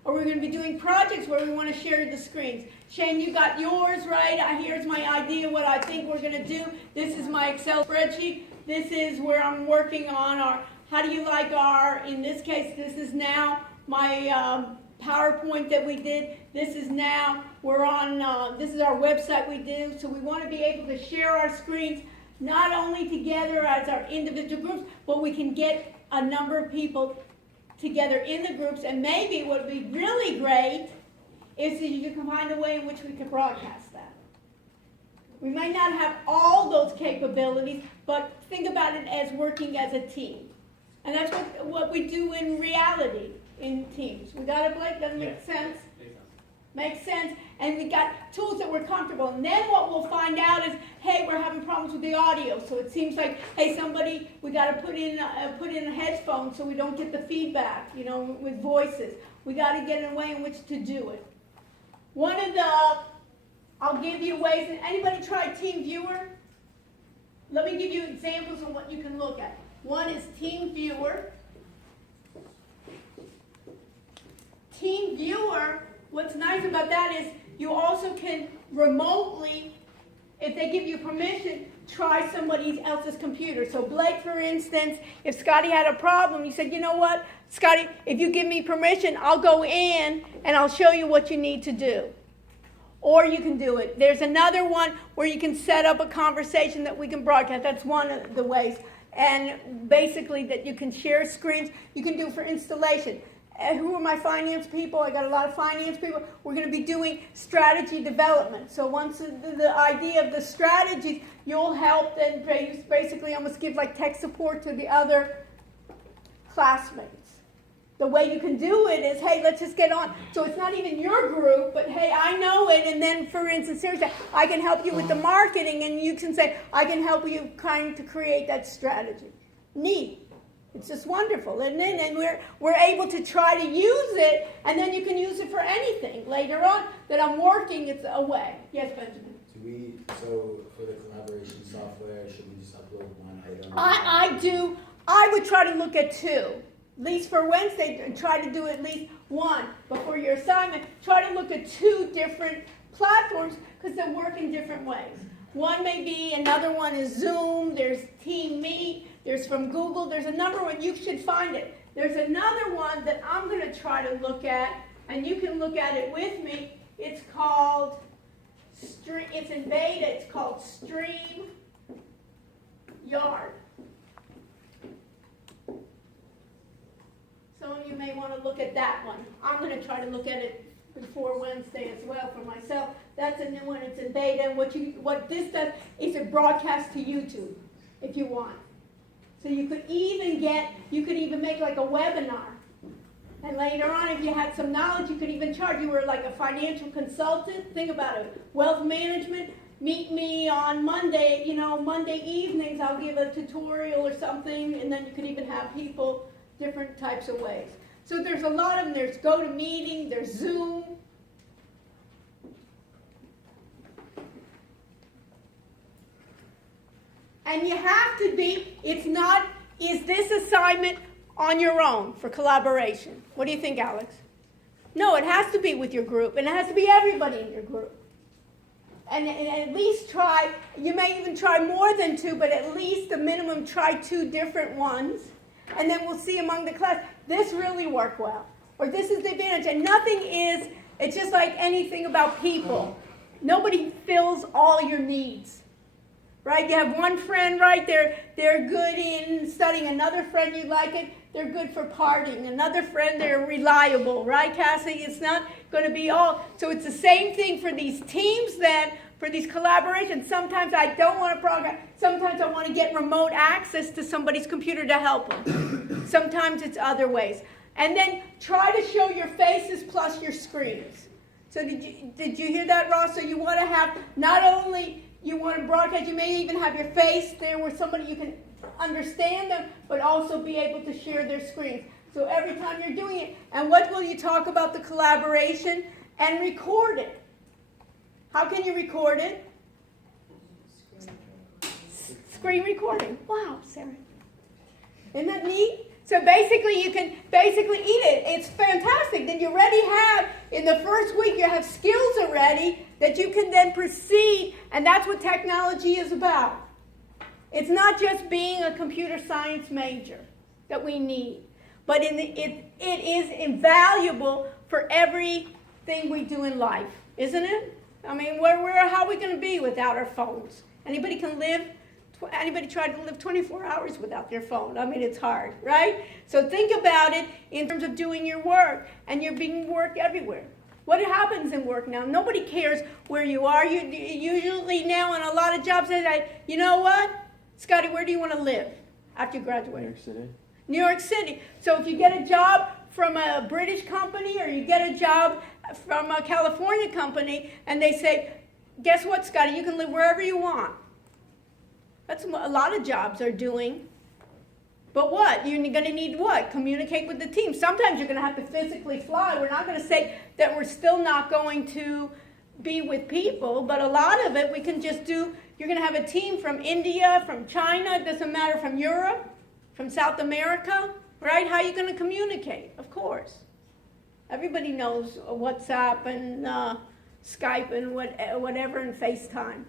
Or we're going to be doing projects where we want to share the screens. Shane, you got yours, right? Here's my idea, what I think we're going to do. This is my Excel spreadsheet. This is where I'm working on our, how do you like our, in this case, this is now my PowerPoint that we did. This is now, we're on, this is our website we do. So we want to be able to share our screens, not only together as our individual groups, but we can get a number of people together in the groups. And maybe what would be really great is that you can find a way in which we can broadcast that. We might not have all those capabilities, but think about it as working as a team. And that's what we do in reality in teams. We got it, Blake? Doesn't make sense? Makes sense. And we got tools that we're comfortable. And then what we'll find out is, hey, we're having problems with the audio. So it seems like, hey, somebody, we got to put in a headphone so we don't get the feedback, you know, with voices. We got to get in a way in which to do it. One of the, I'll give you ways. Anybody try TeamViewer? Let me give you examples of what you can look at. One is TeamViewer. TeamViewer, what's nice about that is you also can remotely, if they give you permission, try somebody else's computer. So Blake, for instance, if Scotty had a problem, you said, you know what, Scotty, if you give me permission, I'll go in and I'll show you what you need to do. Or you can do it. There's another one where you can set up a conversation that we can broadcast. That's one of the ways. And basically that you can share screens. You can do for installation. Who are my finance people? I got a lot of finance people. We're going to be doing strategy development. So once the idea of the strategies, you'll help and basically almost give like tech support to the other classmates. The way you can do it is, hey, let's just get on. So it's not even your group, but hey, I know it. And then, for instance, seriously, I can help you with the marketing, and you can say, I can help you kind to create that strategy. Neat. It's just wonderful, isn't it? And we're able to try to use it, and then you can use it for anything. Later on, that I'm working, it's a way. Yes, Benjamin? So for the collaboration software, should we just upload one item? I would try to look at 2. At least for Wednesday, try to do at least 1. But for your assignment, try to look at 2 different platforms because they work in different ways. One may be, another one is Zoom, there's Team Meet, there's from Google, there's a number one, you should find it. There's another one that I'm going to try to look at, and you can look at it with me. It's called, it's in beta, it's called StreamYard. Some of you may want to look at that one. I'm going to try to look at it before Wednesday as well for myself. That's a new one, it's in beta, and what this does is it broadcasts to YouTube if you want. So you could even make like a webinar. And later on, if you had some knowledge, you could even charge. You were like a financial consultant. Think about it. Wealth management. Meet me on Monday. Monday evenings, I'll give a tutorial or something. And then you could even have people different types of ways. So there's a lot of them. There's GoToMeeting. There's Zoom. And you have to be, is this assignment on your own for collaboration? What do you think, Alex? No, it has to be with your group, and it has to be everybody in your group. And at least try, you may even try more than 2, but at least the minimum try 2 different ones. And then we'll see among the class, this really worked well. Or this is the advantage. And it's just like anything about people. Nobody fills all your needs. Right? You have one friend, right? They're good in studying. Another friend, you like it, they're good for partying. Another friend, they're reliable. Right, Cassie? It's not going to be all. So it's the same thing for these teams then, for these collaborations. Sometimes I don't want to program. Sometimes I want to get remote access to somebody's computer to help them. Sometimes it's other ways. And then try to show your faces plus your screens. So did you hear that, Ross? So you want to have not only... You want to broadcast, you may even have your face there where somebody you can understand them, but also be able to share their screens. So every time you're doing it, and what will you talk about the collaboration? And record it. How can you record it? Screen recording. Wow, Sarah. Isn't that neat? So basically, you can eat it. It's fantastic. Then you already have, in the first week, you have skills already that you can then proceed, and that's what technology is about. It's not just being a computer science major that we need, but it is invaluable for everything we do in life, isn't it? I mean, how are we going to be without our phones? Anybody try to live 24 hours without their phone? I mean, it's hard, right? So think about it in terms of doing your work, and you're being work everywhere. What happens in work now? Nobody cares where you are. You usually now in a lot of jobs, they say, you know what? Scotty, where do you want to live after you graduate? New York City. New York City. So if you get a job from a British company or you get a job from a California company and they say, guess what, Scotty? You can live wherever you want. That's what a lot of jobs are doing. But what? You're going to need what? Communicate with the team. Sometimes you're going to have to physically fly. We're not going to say that we're still not going to be with people, but a lot of it we can just do. You're going to have a team from India, from China, it doesn't matter, from Europe, from South America, right? How are you going to communicate? Of course. Everybody knows WhatsApp and Skype and whatever and FaceTime.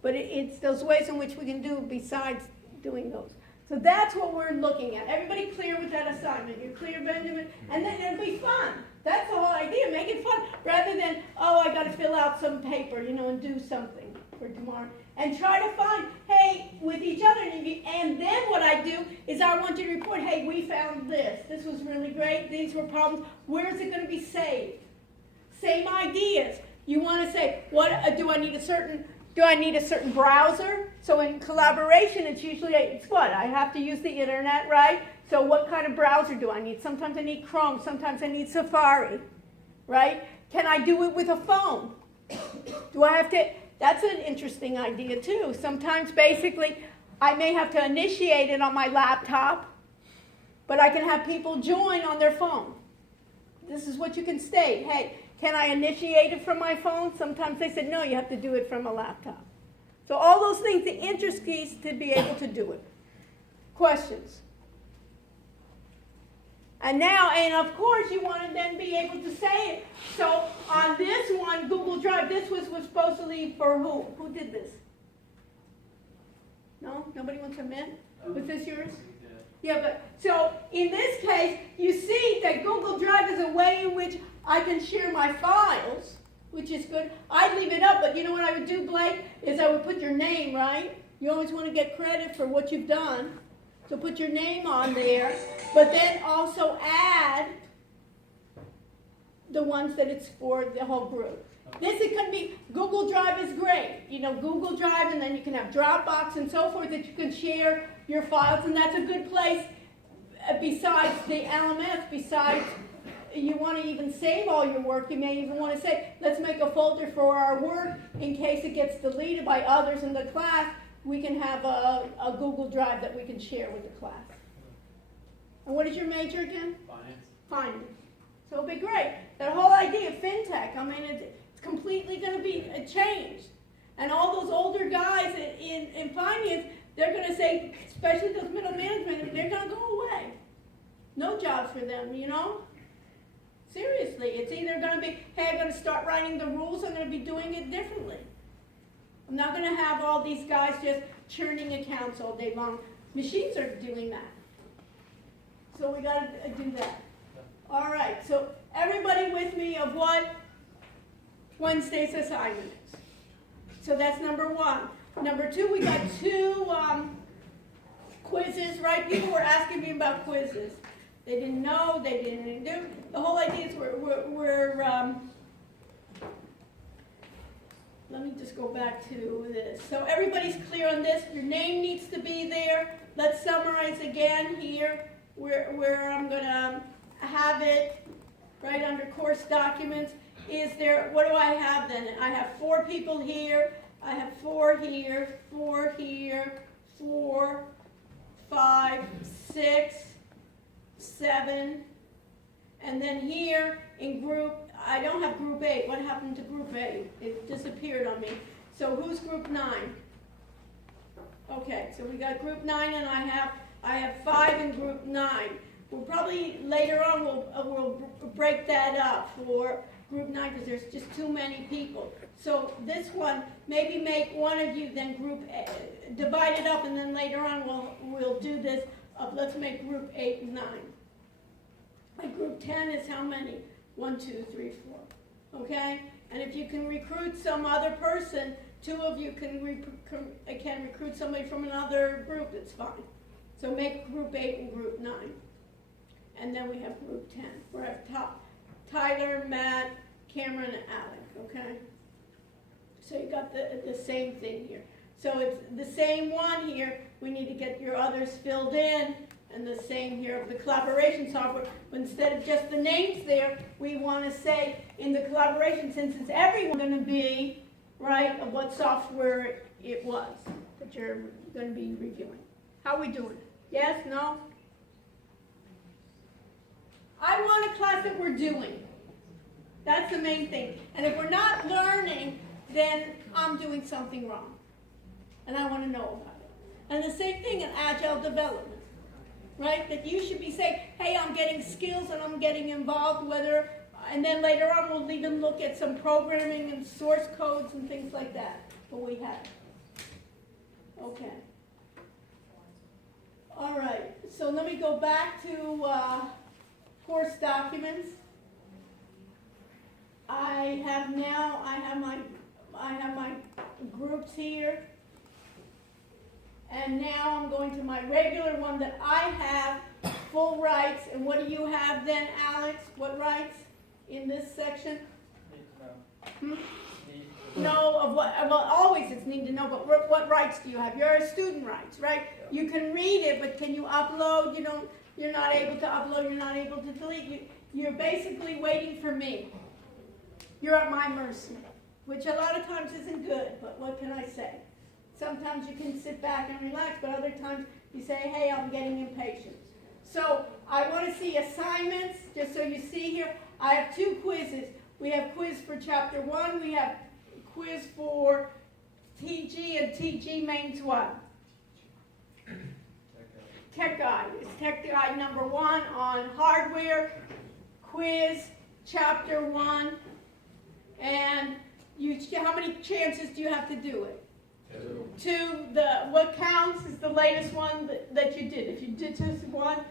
But it's those ways in which we can do besides doing those. So that's what we're looking at. Everybody clear with that assignment? You're clear, Benjamin? And then it'll be fun. That's the whole idea. Make it fun. Rather than, oh, I got to fill out some paper, and do something for tomorrow. And try to find, hey, with each other. And then what I do is I want you to report, hey, we found this. This was really great. These were problems. Where is it going to be saved? Same ideas. You want to say, what do I need a certain browser? So in collaboration, it's what? I have to use the internet, right? So what kind of browser do I need? Sometimes I need Chrome. Sometimes I need Safari, right? Can I do it with a phone? Do I have to? That's an interesting idea too. Sometimes basically I may have to initiate it on my laptop, but I can have people join on their phone. This is what you can state. Hey, can I initiate it from my phone? Sometimes they said, no, you have to do it from a laptop. So all those things, the interest keys to be able to do it. Questions? And now, and of course, you want to then be able to say it. So on this one, Google Drive, this was supposed to leave for who? Who did this? No? Nobody wants to admit? Was this yours? Yeah, but so in this case, you see that Google Drive is a way in which I can share my files, which is good. I'd leave it up, but you know what I would do, Blake, is I would put your name, right? You always want to get credit for what you've done. So put your name on there, but then also add the ones that it's for the whole group. This it could be, Google Drive is great. You know, Google Drive, and then you can have Dropbox and so forth that you can share your files, and that's a good place besides the LMS, besides you want to even save all your work. You may even want to say, let's make a folder for our work in case it gets deleted by others in the class. We can have a Google Drive that we can share with the class. And what is your major again? Finance. Finance. So it'll be great. That whole idea of fintech, I mean, it's completely going to be changed. And all those older guys in finance, they're going to say, especially those middle management, they're going to go away. No jobs for them, you know? Seriously, it's either going to be, hey, I'm going to start writing the rules, I'm going to be doing it differently. I'm not going to have all these guys just churning accounts all day long. Machines are doing that. So we got to do that. All right, so everybody with me of what Wednesday's assignment is. So that's number one. Number two, we got two quizzes, right? People were asking me about quizzes. They didn't know, they didn't do. The whole idea is let me just go back to this. So everybody's clear on this. Your name needs to be there. Let's summarize again here where I'm going to have it right under course documents. Is there, what do I have then? I have 4 people here. I have 4 here, 4 here, 4, 5, 6, 7. And then here in group, I don't have group 8. What happened to group 8? It disappeared on me. So who's group 9? Okay, so we got group 9, and I have 5 in group 9. We'll probably later on we'll break that up for group 9 because there's just too many people. So this one, maybe make one of you then group divide it up, and then later on we'll do this. Let's make group 8 and 9. Like group 10 is how many? 1, 2, 3, 4. Okay? And if you can recruit some other person, 2 of you can recruit somebody from another group, it's fine. So make group 8 and group 9. And then we have group 10. We have Tyler, Matt, Cameron, and Alec, okay? So you got the same thing here. So it's the same one here. We need to get your others filled in. And the same here of the collaboration software. But instead of just the names there, we want to say in the collaboration, since it's everyone going to be, right, of what software it was that you're going to be reviewing. How are we doing? Yes? No? I want a class that we're doing. That's the main thing. And if we're not learning, then I'm doing something wrong. And I want to know about it. And the same thing in agile development. Right? That you should be saying, hey, I'm getting skills and I'm getting involved, and then later on we'll even look at some programming and source codes and things like that. But we have. Okay. All right. So let me go back to course documents. I have my groups here. And now I'm going to my regular one that I have full rights. And what do you have then, Alex? What rights in this section? No, of what? Well, always it's need to know, but what rights do you have? You're a student rights, right? Yeah. You can read it, but can you upload? You're not able to upload. You're not able to delete. You're basically waiting for me. You're at my mercy, which a lot of times isn't good, but what can I say? Sometimes you can sit back and relax, but other times you say, hey, I'm getting impatient. So I want to see assignments, just so you see here. I have 2 quizzes. We have quiz for chapter 1. We have quiz for TG, and TG means what? Tech Guide. It's Tech Guide number 1 on hardware, quiz, chapter 1, and how many chances do you have to do it? 2. What counts is the latest one that you did. If you did just 1,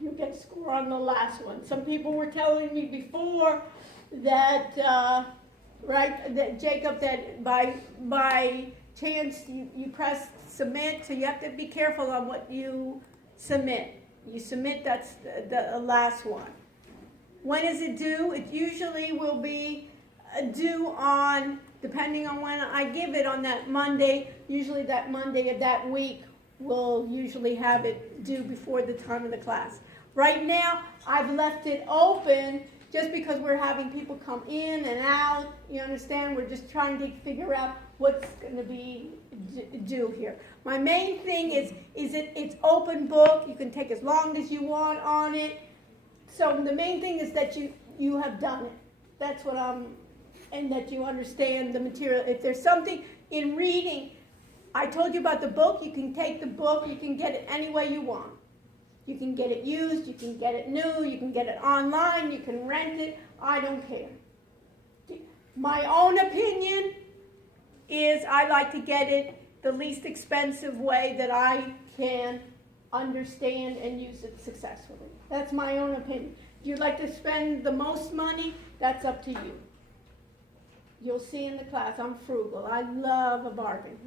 you get a score on the last one. Some people were telling me before that, that Jacob, that by chance you press submit, so you have to be careful on what you submit. You submit, that's the last one. When is it due? It usually will be due on, depending on when I give it, on that Monday. Usually that Monday of that week we'll usually have it due before the time of the class. Right now I've left it open just because we're having people come in and out. You understand? We're just trying to figure out what's going to be due here. My main thing is it's open book. You can take as long as you want on it. So the main thing is that you have done it. That's what and that you understand the material. If there's something in reading, I told you about the book. You can take the book. You can get it any way you want. You can get it used. You can get it new. You can get it online. You can rent it. I don't care. My own opinion is I like to get it the least expensive way that I can understand and use it successfully. That's my own opinion. If you'd like to spend the most money, that's up to you. You'll see in the class, I'm frugal. I love a bargain.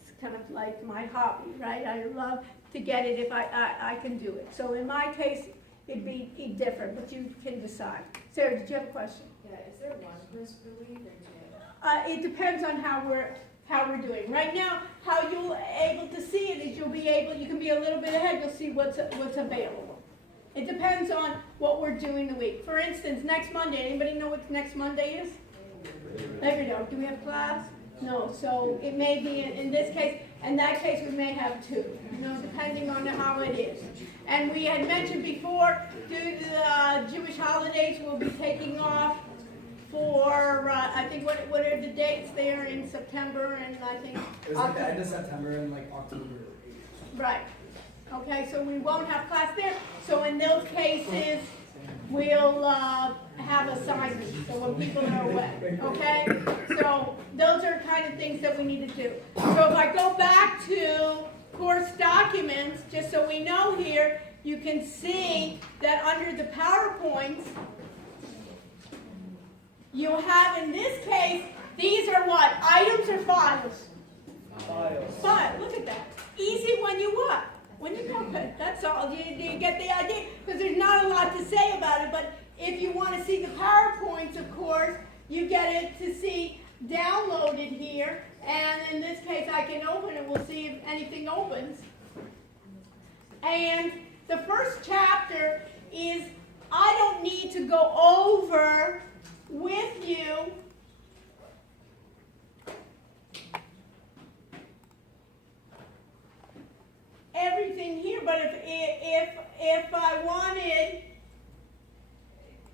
It's kind of like my hobby, right? I love to get it if I can do it. So in my case, it'd be different, but you can decide. Sarah, did you have a question? Yeah, is there 1 quiz per week or 2? It depends on how we're doing. Right now, how you'll able to see it is you can be a little bit ahead. You'll see what's available. It depends on what we're doing the week. For instance, next Monday. Anybody know what next Monday is? There we go. Do we have class? No. So it may be in that case we may have 2. Depending on how it is. And we had mentioned before, due to the Jewish holidays, we'll be taking off for I think what are the dates there in September, and I think It was like the end of September and like October. Right. Okay, so we won't have class there. So in those cases, we'll have assignments, so when people are away. Okay? So those are kind of things that we need to do. So if I go back to course documents, just so we know here, you can see that under the PowerPoints, you have, in this case, these are what? Items or files? Files. Look at that. Easy when you what? When you copy. That's all. You get the idea? Because there's not a lot to say about it, but if you want to see the PowerPoints, of course, you get it to see downloaded here. And in this case, I can open it. We'll see if anything opens. And the first chapter is, I don't need to go over with you everything here, but if I wanted,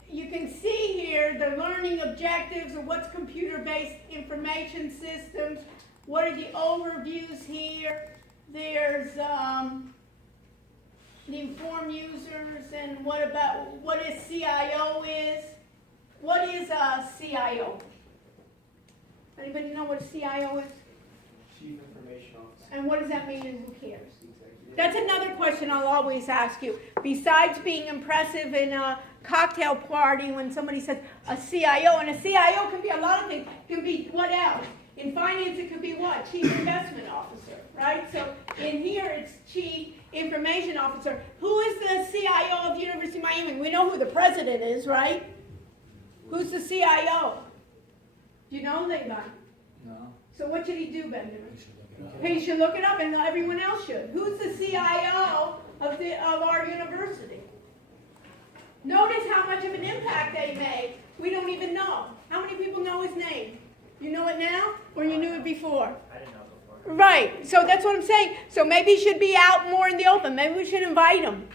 you can see here the learning objectives of what's computer-based information systems. What are the overviews here? There's the informed users, and what is CIO is? What is a CIO? Anybody know what a CIO is? Chief Information Officer. And what does that mean, and who cares? That's another question I'll always ask you. Besides being impressive in a cocktail party when somebody says a CIO, and a CIO can be a lot of things. It can be what else? In finance, it could be what? Chief Investment Officer, right? So in here, it's Chief Information Officer. Who is the CIO of University of Miami? We know who the president is, right? Who's the CIO? Do you know, Levi? No. So what should he do, Benjamin? He should look it up, and everyone else should. Who's the CIO of our university? Notice how much of an impact they made. We don't even know. How many people know his name? You know it now, or you knew it before? I didn't know before. Right, so that's what I'm saying. So maybe he should be out more in the open. Maybe we should invite him.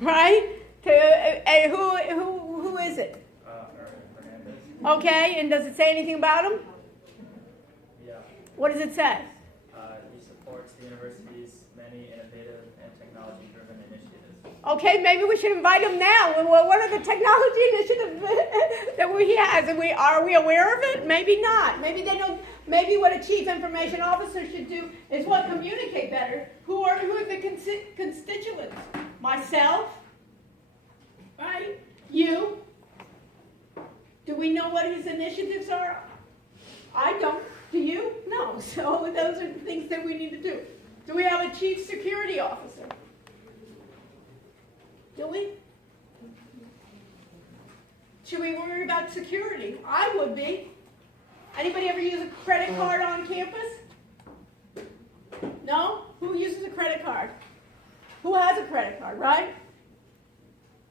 Right? Who is it? Hernandez. Okay, and does it say anything about him? Yeah. What does it say? He supports the university's many innovative and technology-driven initiatives. Okay, maybe we should invite him now. What are the technology initiatives that he has? And are we aware of it? Maybe not. Maybe they don't. Maybe what a chief information officer should do is what, communicate better. Who are the constituents? Myself, right? You. Do we know what his initiatives are? I don't. Do you? No. So those are the things that we need to do. Do we have a chief security officer? Do we? Should we worry about security? I would be. Anybody ever use a credit card on campus? No? Who uses a credit card? Who has a credit card, right?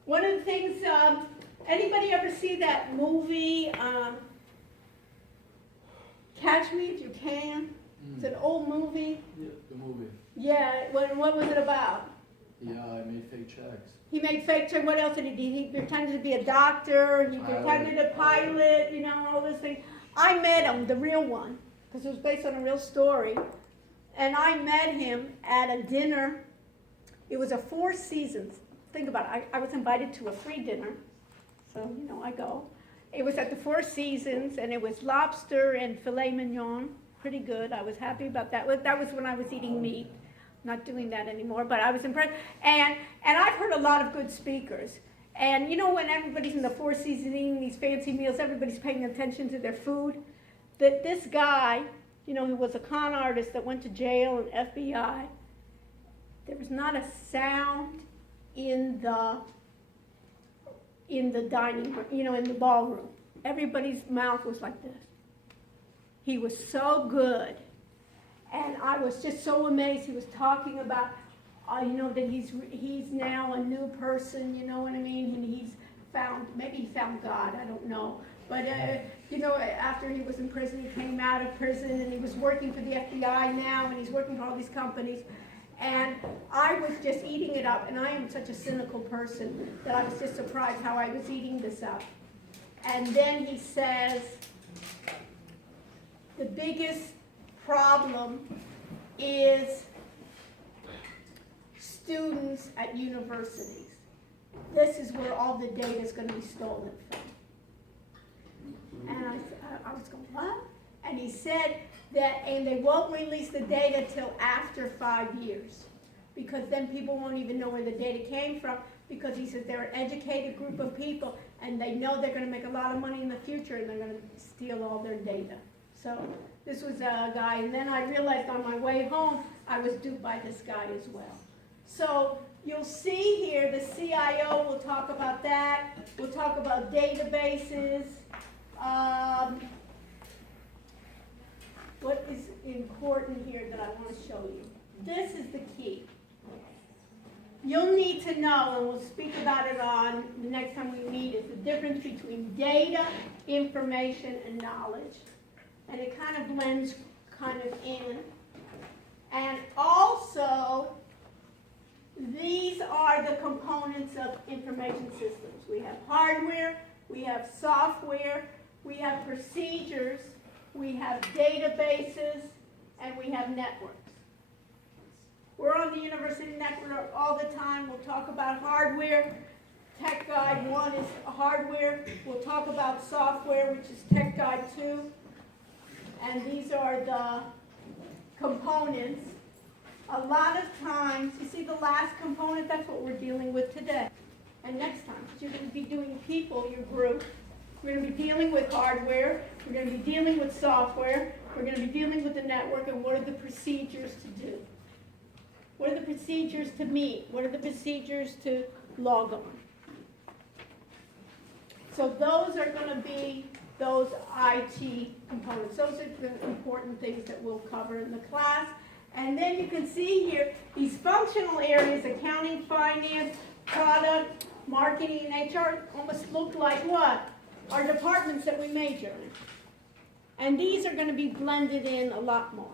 One of the things, anybody ever see that movie, Catch Me If You Can? It's an old movie. Yeah, the movie. Yeah, what was it about? Yeah, I made fake checks. He made fake checks. What else did he do? He pretended to be a doctor. He pretended to pilot, all those things. I met him, the real one, because it was based on a real story. And I met him at a dinner. It was a Four Seasons. Think about it. I was invited to a free dinner. So, I go. It was at the Four Seasons, and it was lobster and filet mignon. Pretty good. I was happy about that. That was when I was eating meat. Not doing that anymore, but I was impressed. And I've heard a lot of good speakers. And when everybody's in the Four Seasons eating these fancy meals, everybody's paying attention to their food. That this guy, who was a con artist that went to jail and FBI, there was not a sound in the dining room, in the ballroom. Everybody's mouth was like this. He was so good. And I was just so amazed. He was talking about, that he's now a new person, you know what I mean? And maybe he found God, I don't know. But, after he was in prison, he came out of prison, and he was working for the FBI now, and he's working for all these companies. And I was just eating it up, and I am such a cynical person that I was just surprised how I was eating this up. And then he says, the biggest problem is students at universities. This is where all the data is going to be stolen from. And I was going, what? And he said that, and they won't release the data till after 5 years, because then people won't even know where the data came from, because he says they're an educated group of people, and they know they're going to make a lot of money in the future, and they're going to steal all their data. So this was a guy, and then I realized on my way home, I was duped by this guy as well. So you'll see here, the CIO will talk about that. We'll talk about databases. What is important here that I want to show you? This is the key. You'll need to know, and we'll speak about it on the next time we meet, is the difference between data, information, and knowledge. And it kind of blends in. And also, these are the components of information systems. We have hardware, we have software, we have procedures, we have databases, and we have networks. We're on the University Network all the time. We'll talk about hardware. Tech Guide 1 is hardware. We'll talk about software, which is Tech Guide 2. And these are the components. A lot of times, you see the last component, that's what we're dealing with today. And next time, because you're going to be doing people, your group. We're going to be dealing with hardware. We're going to be dealing with software. We're going to be dealing with the network, and what are the procedures to do? What are the procedures to meet? What are the procedures to log on? So those are going to be those IT components. Those are the important things that we'll cover in the class. And then you can see here, these functional areas, accounting, finance, product, marketing, and HR, almost look like what? Our departments that we major in. And these are going to be blended in a lot more.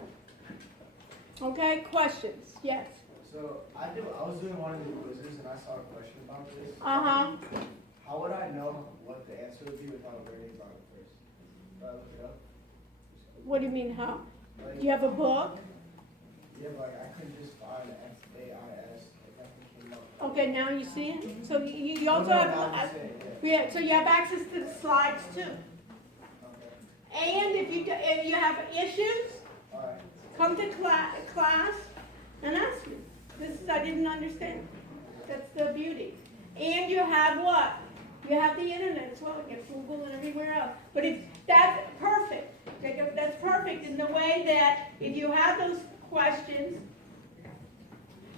Okay, questions? Yes. So I was doing one of the quizzes and I saw a question about this. Uh-huh. How would I know what the answer would be without reading about it first? Do I look it up? What do you mean, how? Like, Do you have a book? yeah, but like I couldn't just find FAIS, like nothing came up. Okay, now you see it? So you also No, have, no, I'm saying, yeah. yeah, so you have access to the slides too. Okay. And if you have issues, Alright. come to class and ask me. This is, I didn't understand. That's the beauty. And you have what? You have the internet as well. You have Google and everywhere else. But that's perfect. Jacob, that's perfect in the way that if you have those questions,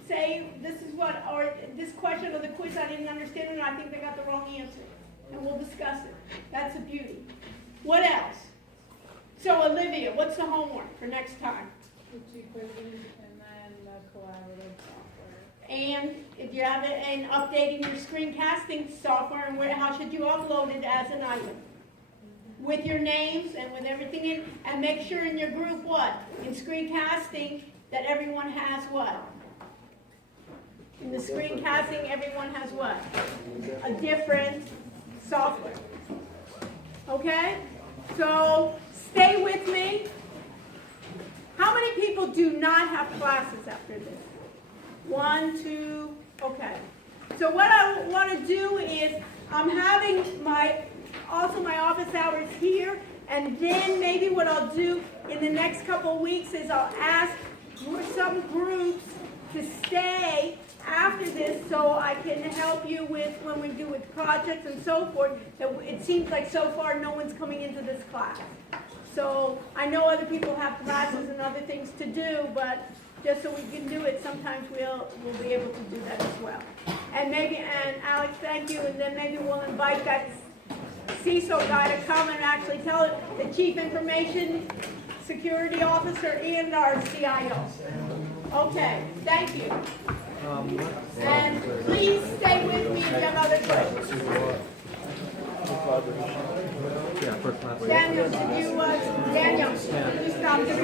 say this is what, or this question or the quiz I didn't understand and I think they got the wrong answer. And we'll discuss it. That's the beauty. What else? So Olivia, what's the homework for next time? The two quizzes and then the collaborative software. And if you have it, and updating your screencasting software, and how should you upload it as an item? With your names and with everything in, and make sure in your group what? In screencasting, that everyone has what? In the screencasting, everyone has what? A different software. Okay? So, stay with me. How many people do not have classes after this? 1, 2, okay. So what I want to do is, I'm having my office hours here, and then maybe what I'll do in the next couple of weeks is I'll ask some groups to stay after this so I can help you with when we do with projects and so forth. It seems like so far no one's coming into this class. So I know other people have classes and other things to do, but just so we can do it, sometimes we'll be able to do that as well. And Alex, thank you, and then maybe we'll invite that CISO guy to come and actually tell it, the Chief Information Security Officer and our CIO. Okay, thank you. And please stay with me if you have other questions. Yeah, for collaboration. Daniel, did you stop?